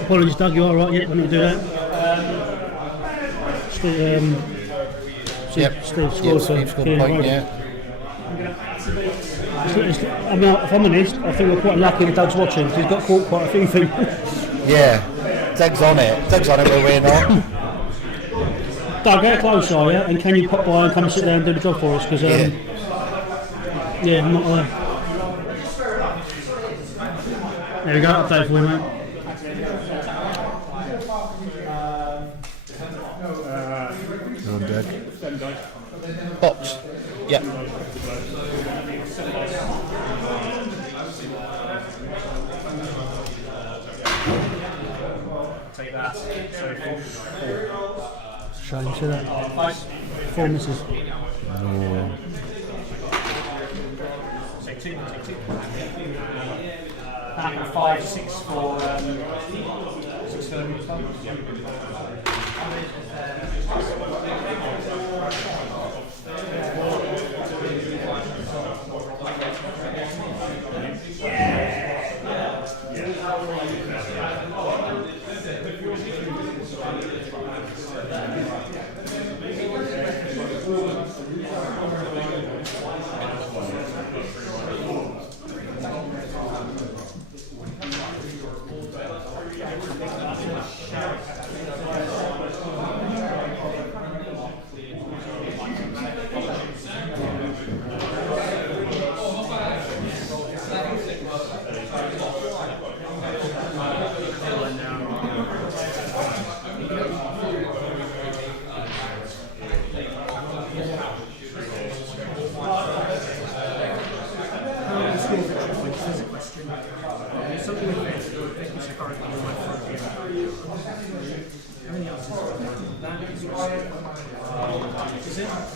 Apologies, Doug, you all right? Yeah, when you do that? Steve scored Steve scored a point, yeah. I mean, if I'm honest, I think we're quite lucky that Doug's watching, because he's got caught quite a few things. Yeah, Doug's on it where we're not. Doug, get close, are you? And can you pop by and come and sit there and do the job for us? Because, I'm not there we go, update for you, mate. You're on deck. Box. Yeah. Take that. So 4. Shame, see that? 4 misses. Take 2. Back 5, 6 for 6 for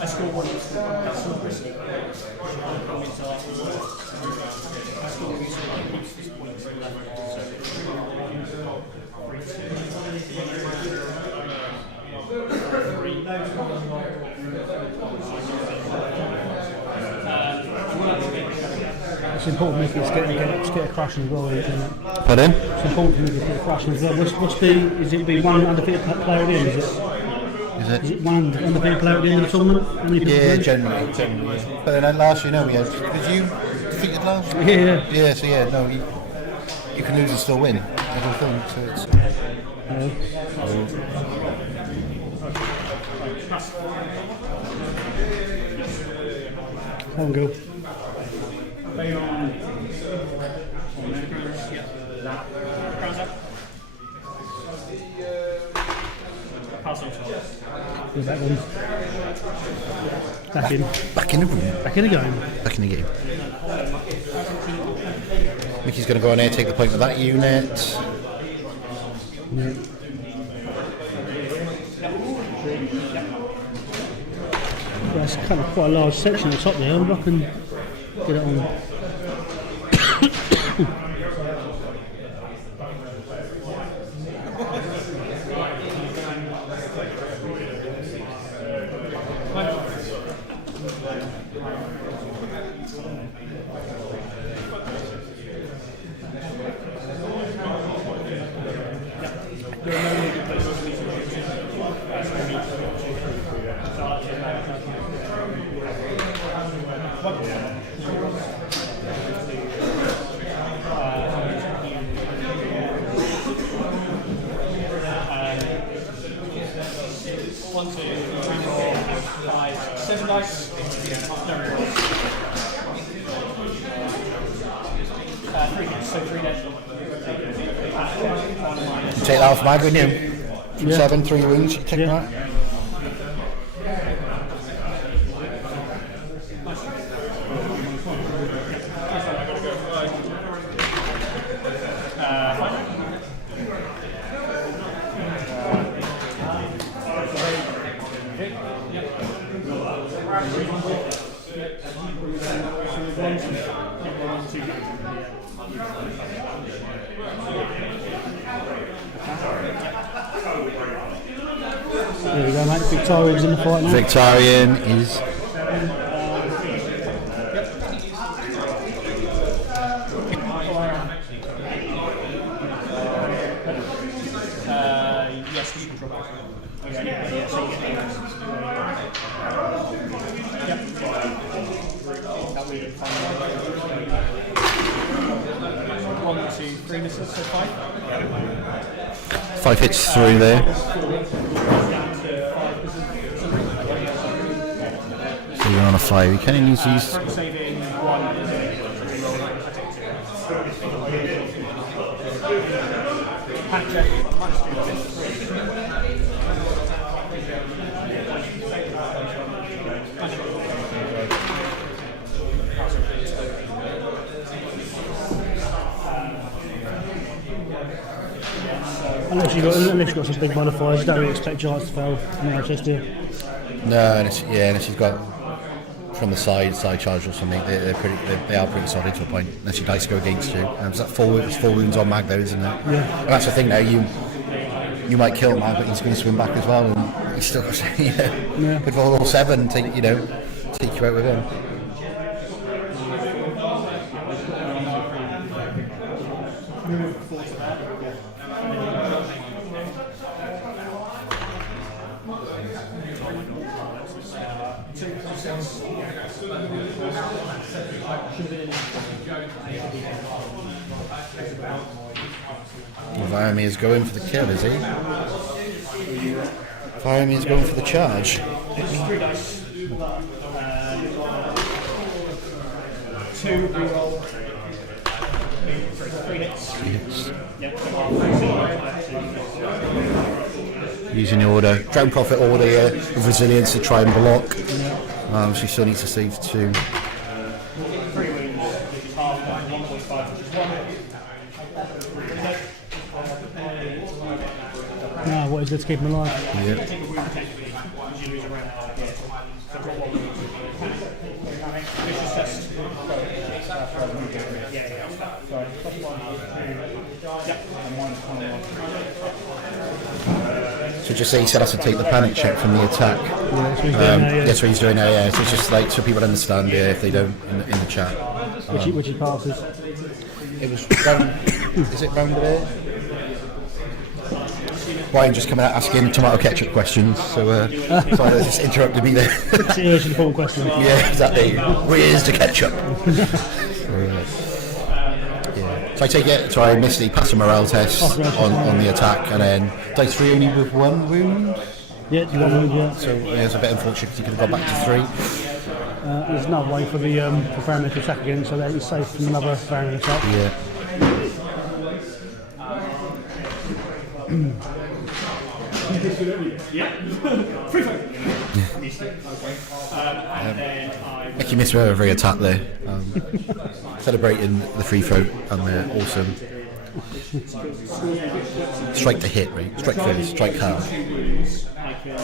I scored 1. That's not risky. I scored 1. This point is 11. It's important to get a crushing as well, isn't it? Pardon? It's important to get a crushing as well. Is it be one undefeated player at the end, is it? Is it? Is it one undefeated player at the end of the tournament? How many people Yeah, do? generally. But then last year, no, we had. Did you defeated last year? Yeah. Yeah, so yeah, no, you can lose and still win. Everything, so it's. Come on, go. Who's that one? Back in. Back in the room. Back in the game. Back in the game. Mickey's going to go on here, take the point with that unit. Yeah. That's kind of quite a large section at the top there. I wonder if I can get it on. Take that off mag, wouldn't you? From Yeah. 7, 3 wounds, you take Yeah. that. There we go, mate. Victoria's in the fight now. Victorian is. 3 misses, so 5. 5 hits through there. So you're on a 5. You can only use these. Saving 1. Panic check. Unless you've got some big modifiers, you don't really expect giants to fail in the test, do you? No, unless you've got from the side charge or something, they are pretty solid to a point. Unless your dice go against you. It's that 4 wounds on mag though, isn't it? Yeah. And that's the thing now. You might kill mag, but he's going to swim back as well, and he's still got could roll all 7, take you out with him. Viami is going for the kill, is he? Viami is going for the charge. 3 dice. 2 reroll. 3 hits. Yep. Using the order, Drown Prophet order here, with resilience to try and block. She still needs to save 2. 3 wounds, which is half 1.5, which is 1. No, what is it to keep him alive? Yeah. So just say he said has to take the panic check from the attack. That's what he's doing now, yeah. So it's just like so people understand, if they don't in the chat. Which he passes. It was round, is it round there? Brian just coming out asking tomato ketchup questions, so sorry, that just interrupted me there. It's an important question. Yeah, exactly. Where's the ketchup? So I take it, so I miss the pass and morale test on the attack, and then dice 3 only with 1 wound? Yeah, 1 wound, yeah. So it's a bit unfortunate because he could have gone back to 3. There's another way for the for Fairman to attack again, so that he's safe from another Fairman attack. Yeah. Mickey missed with every attack there. Celebrating the free throw, and they're awesome. Strike to hit, right? Strike first, strike hard. I can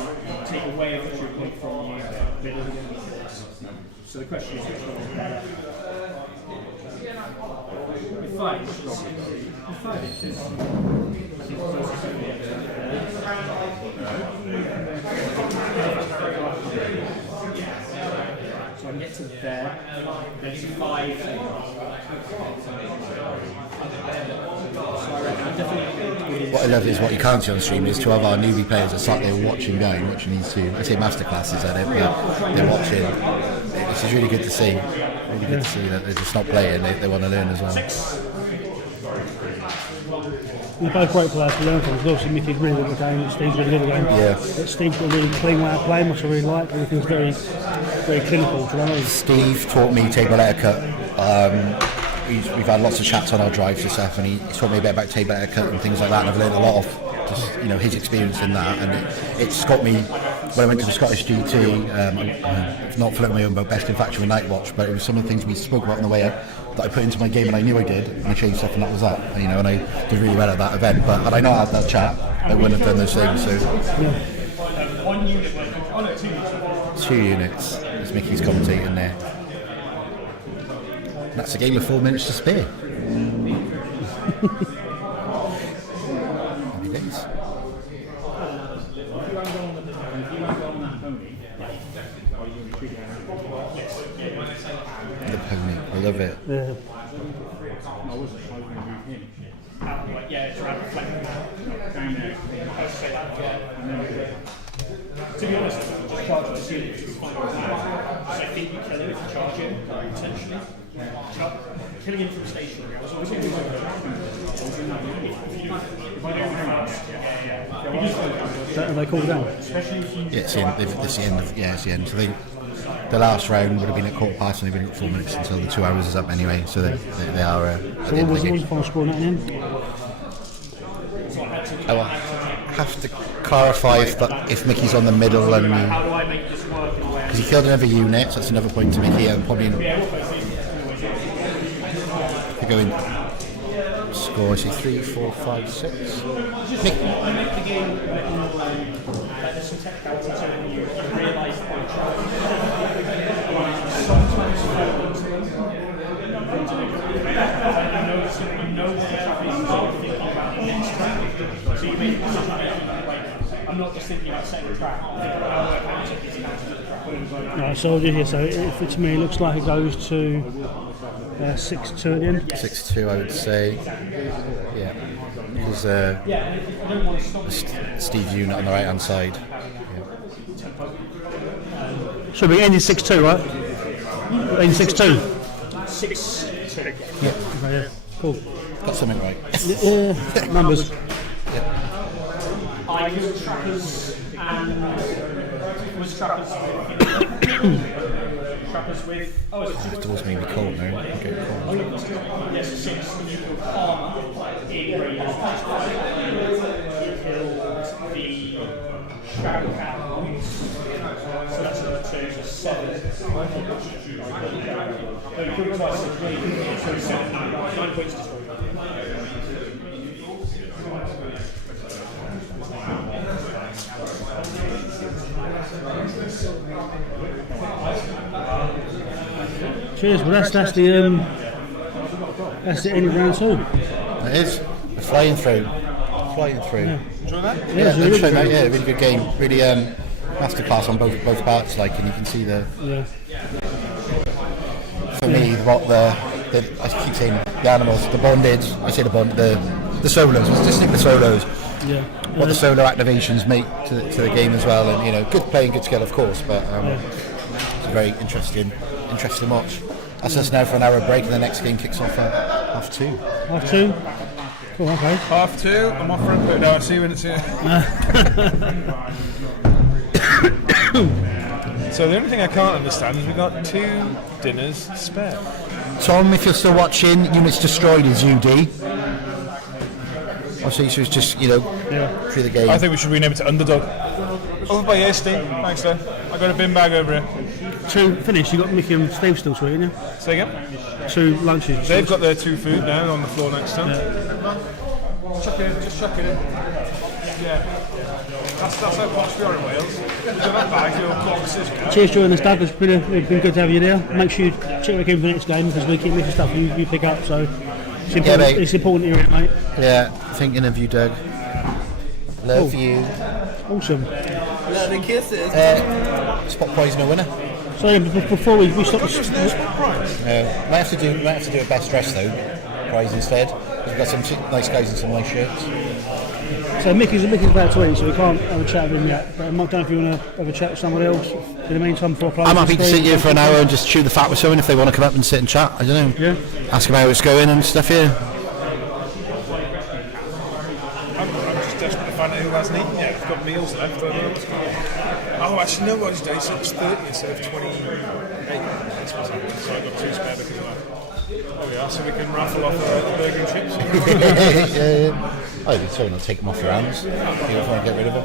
take away a victory point from you. So the question is which one is better? With 5 inches. So I can get to there. There's 5. What I love is what you can't see on stream is 2 of our newbie players are sat there watching these 2. I say masterclasses at it, but they're watching. This is really good to see. Really good to see that they're just not playing, they want to learn as well. They're both great players to learn from. Obviously, Mickey's really good at the game, Steve's really good at the game. Yeah. But Steve's got a really clean way of playing, which I really like. Everything's very, very clinical, to be honest. Steve taught me table etiquette. We've had lots of chats on our drives and stuff, and he taught me a bit about table etiquette and things like that, and I've learned a lot of just, his experience in that, and it's got me, when I went to the Scottish GT, not floating my own boat, best in faction with Nightwatch, but it was some of the things we spoke about on the way up that I put into my game, and I knew I did, and I changed stuff, and that was that, and I did really well at that event, but had I not had that chat, I wouldn't have done those things, so... 1 unit, 2 units. 2 units, as Mickey's commentating there. That's a game with 4 minutes to spare. Happy days. The pony, I love it. Yeah. Yeah, it's around reflecting down there. To be honest, just charge the ceiling. So I think you kill him if you charge him, potentially. killing him from stationary. I was always thinking Have they called down? Yeah, it's the end. It's the end of, yeah, it's the end. So the last round would have been at 15:15, and they've been at 4 minutes until the 2 hours is up anyway. So they are. At So the end what of the was game. the final score in that end? I will have to clarify if Mickey's on the middle and because he killed another unit, so that's another point to Mickey, and probably to go in score. I see 3, 4, 5, 6. Mickey. I'm not just thinking about setting a trap. Right, so I'll do here. So if it's me, it looks like it goes to 6-2 at the end. 6-2, I would say. Yeah, because Steve's unit on the right hand side. So we ended 6-2, right? Ended 6-2. 6-2. Yeah, Okay, yeah. Cool. got something right. Numbers. I was trappers and was trappers with It does make me cold now. Okay, cold. yes, 6 armor in the shadow cat. So that's another 2, so 7. So 7, 9 points destroyed. Cheers. Well, that's the end of round 2. It is. Flying through. Yeah. Enjoy that? Yeah, it's really good. Yeah, really good game. Really masterclass on both parts. Like, and you can see the. Yeah. For me, what the I keep saying the animals, the bonded. I say the solos. Just think the solos. Yeah. What the solo activations make to the game as well, and good play and good skill, of course. But it's a very interesting watch. That's us now for an hour break, and the next game kicks off at 2:30. 2:30. Cool. Okay. 2:30. I'm off for a bit. I'll see you when it's here. So the only thing I can't understand is we've got 2 dinners spare. Tom, if you're still watching, units destroyed is UD. Obviously, so it's just through the game. I think we should rename it to Underdog. Over by here, Steve. Thanks, sir. I got a bin bag over here. 2 finished. You got Mickey and Steve still sweating, yeah? Say again? 2 lunches. They've got their 2 food now on the floor next to them. Chuck it in, just chuck it in. Yeah. That's how posh we are in Wales. With that bag, you'll call decision. Cheers, joining us, Doug. It's been good to have you there. Make sure you check back in for the next game because we keep missing stuff you pick up. So it's important to hear it, mate. Yeah, thinking of you, Doug. Love you. Awesome. Love and kisses. Spot poison a winner. So before we stop, There's no spot prize. Might have to do a best dress though, prize instead. We've got some nice guys in some nice shirts. so Mickey's about to eat, so we can't have a chat with him yet. But I don't know if you want to have a chat with someone else in the meantime before I close. I'm happy to sit here for an hour and just chew the fat with someone if they want to come up and sit and chat. I don't know. Yeah. Ask them how it's going and stuff here. I'm just desperate to find out who hasn't eaten yet. I've got meals left. Oh, actually, no, what is day? So it's 30 instead of 28. That's what's happening. So I've got 2 spare because of that. There we are, so we can raffle off the burger and chips. Yeah. Oh, you're sorry, not take them off your hands. You don't want to get rid of it.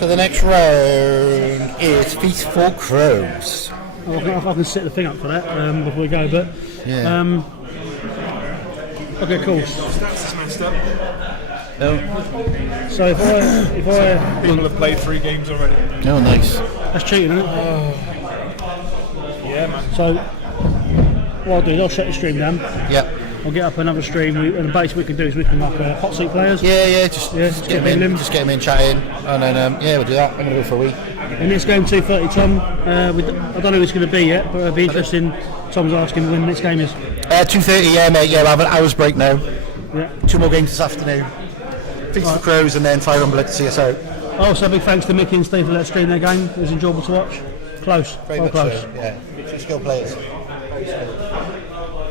So the next round is Feast for Crows. I can set the thing up for that before we go, but Yeah. okay, cool. Stats is messed up. So if I People have played 3 games already. Oh, nice. that's cheating, isn't it? Yeah, man. So what I'll do is I'll shut the stream down. Yep. I'll get up another stream, and the base we can do is we can like hot seat players. Yeah. Just get them in. Just get them in, chatting, and then we'll do that. I'm gonna go for a week. And next game 2:30, Tom. I don't know who it's going to be yet, but it'll be interesting. Tom's asking when the next game is. 2:30, yeah, mate. Yeah, we'll have an hour's break now. Yeah. 2 more games this afternoon. Feast for Crows, and then Fire and Blood to see us out. Also, big thanks to Mickey and Steve for letting us stream their game. It was enjoyable to watch. Yeah, Close. very Well much close. so. Yeah, two skilled players. Very skilled.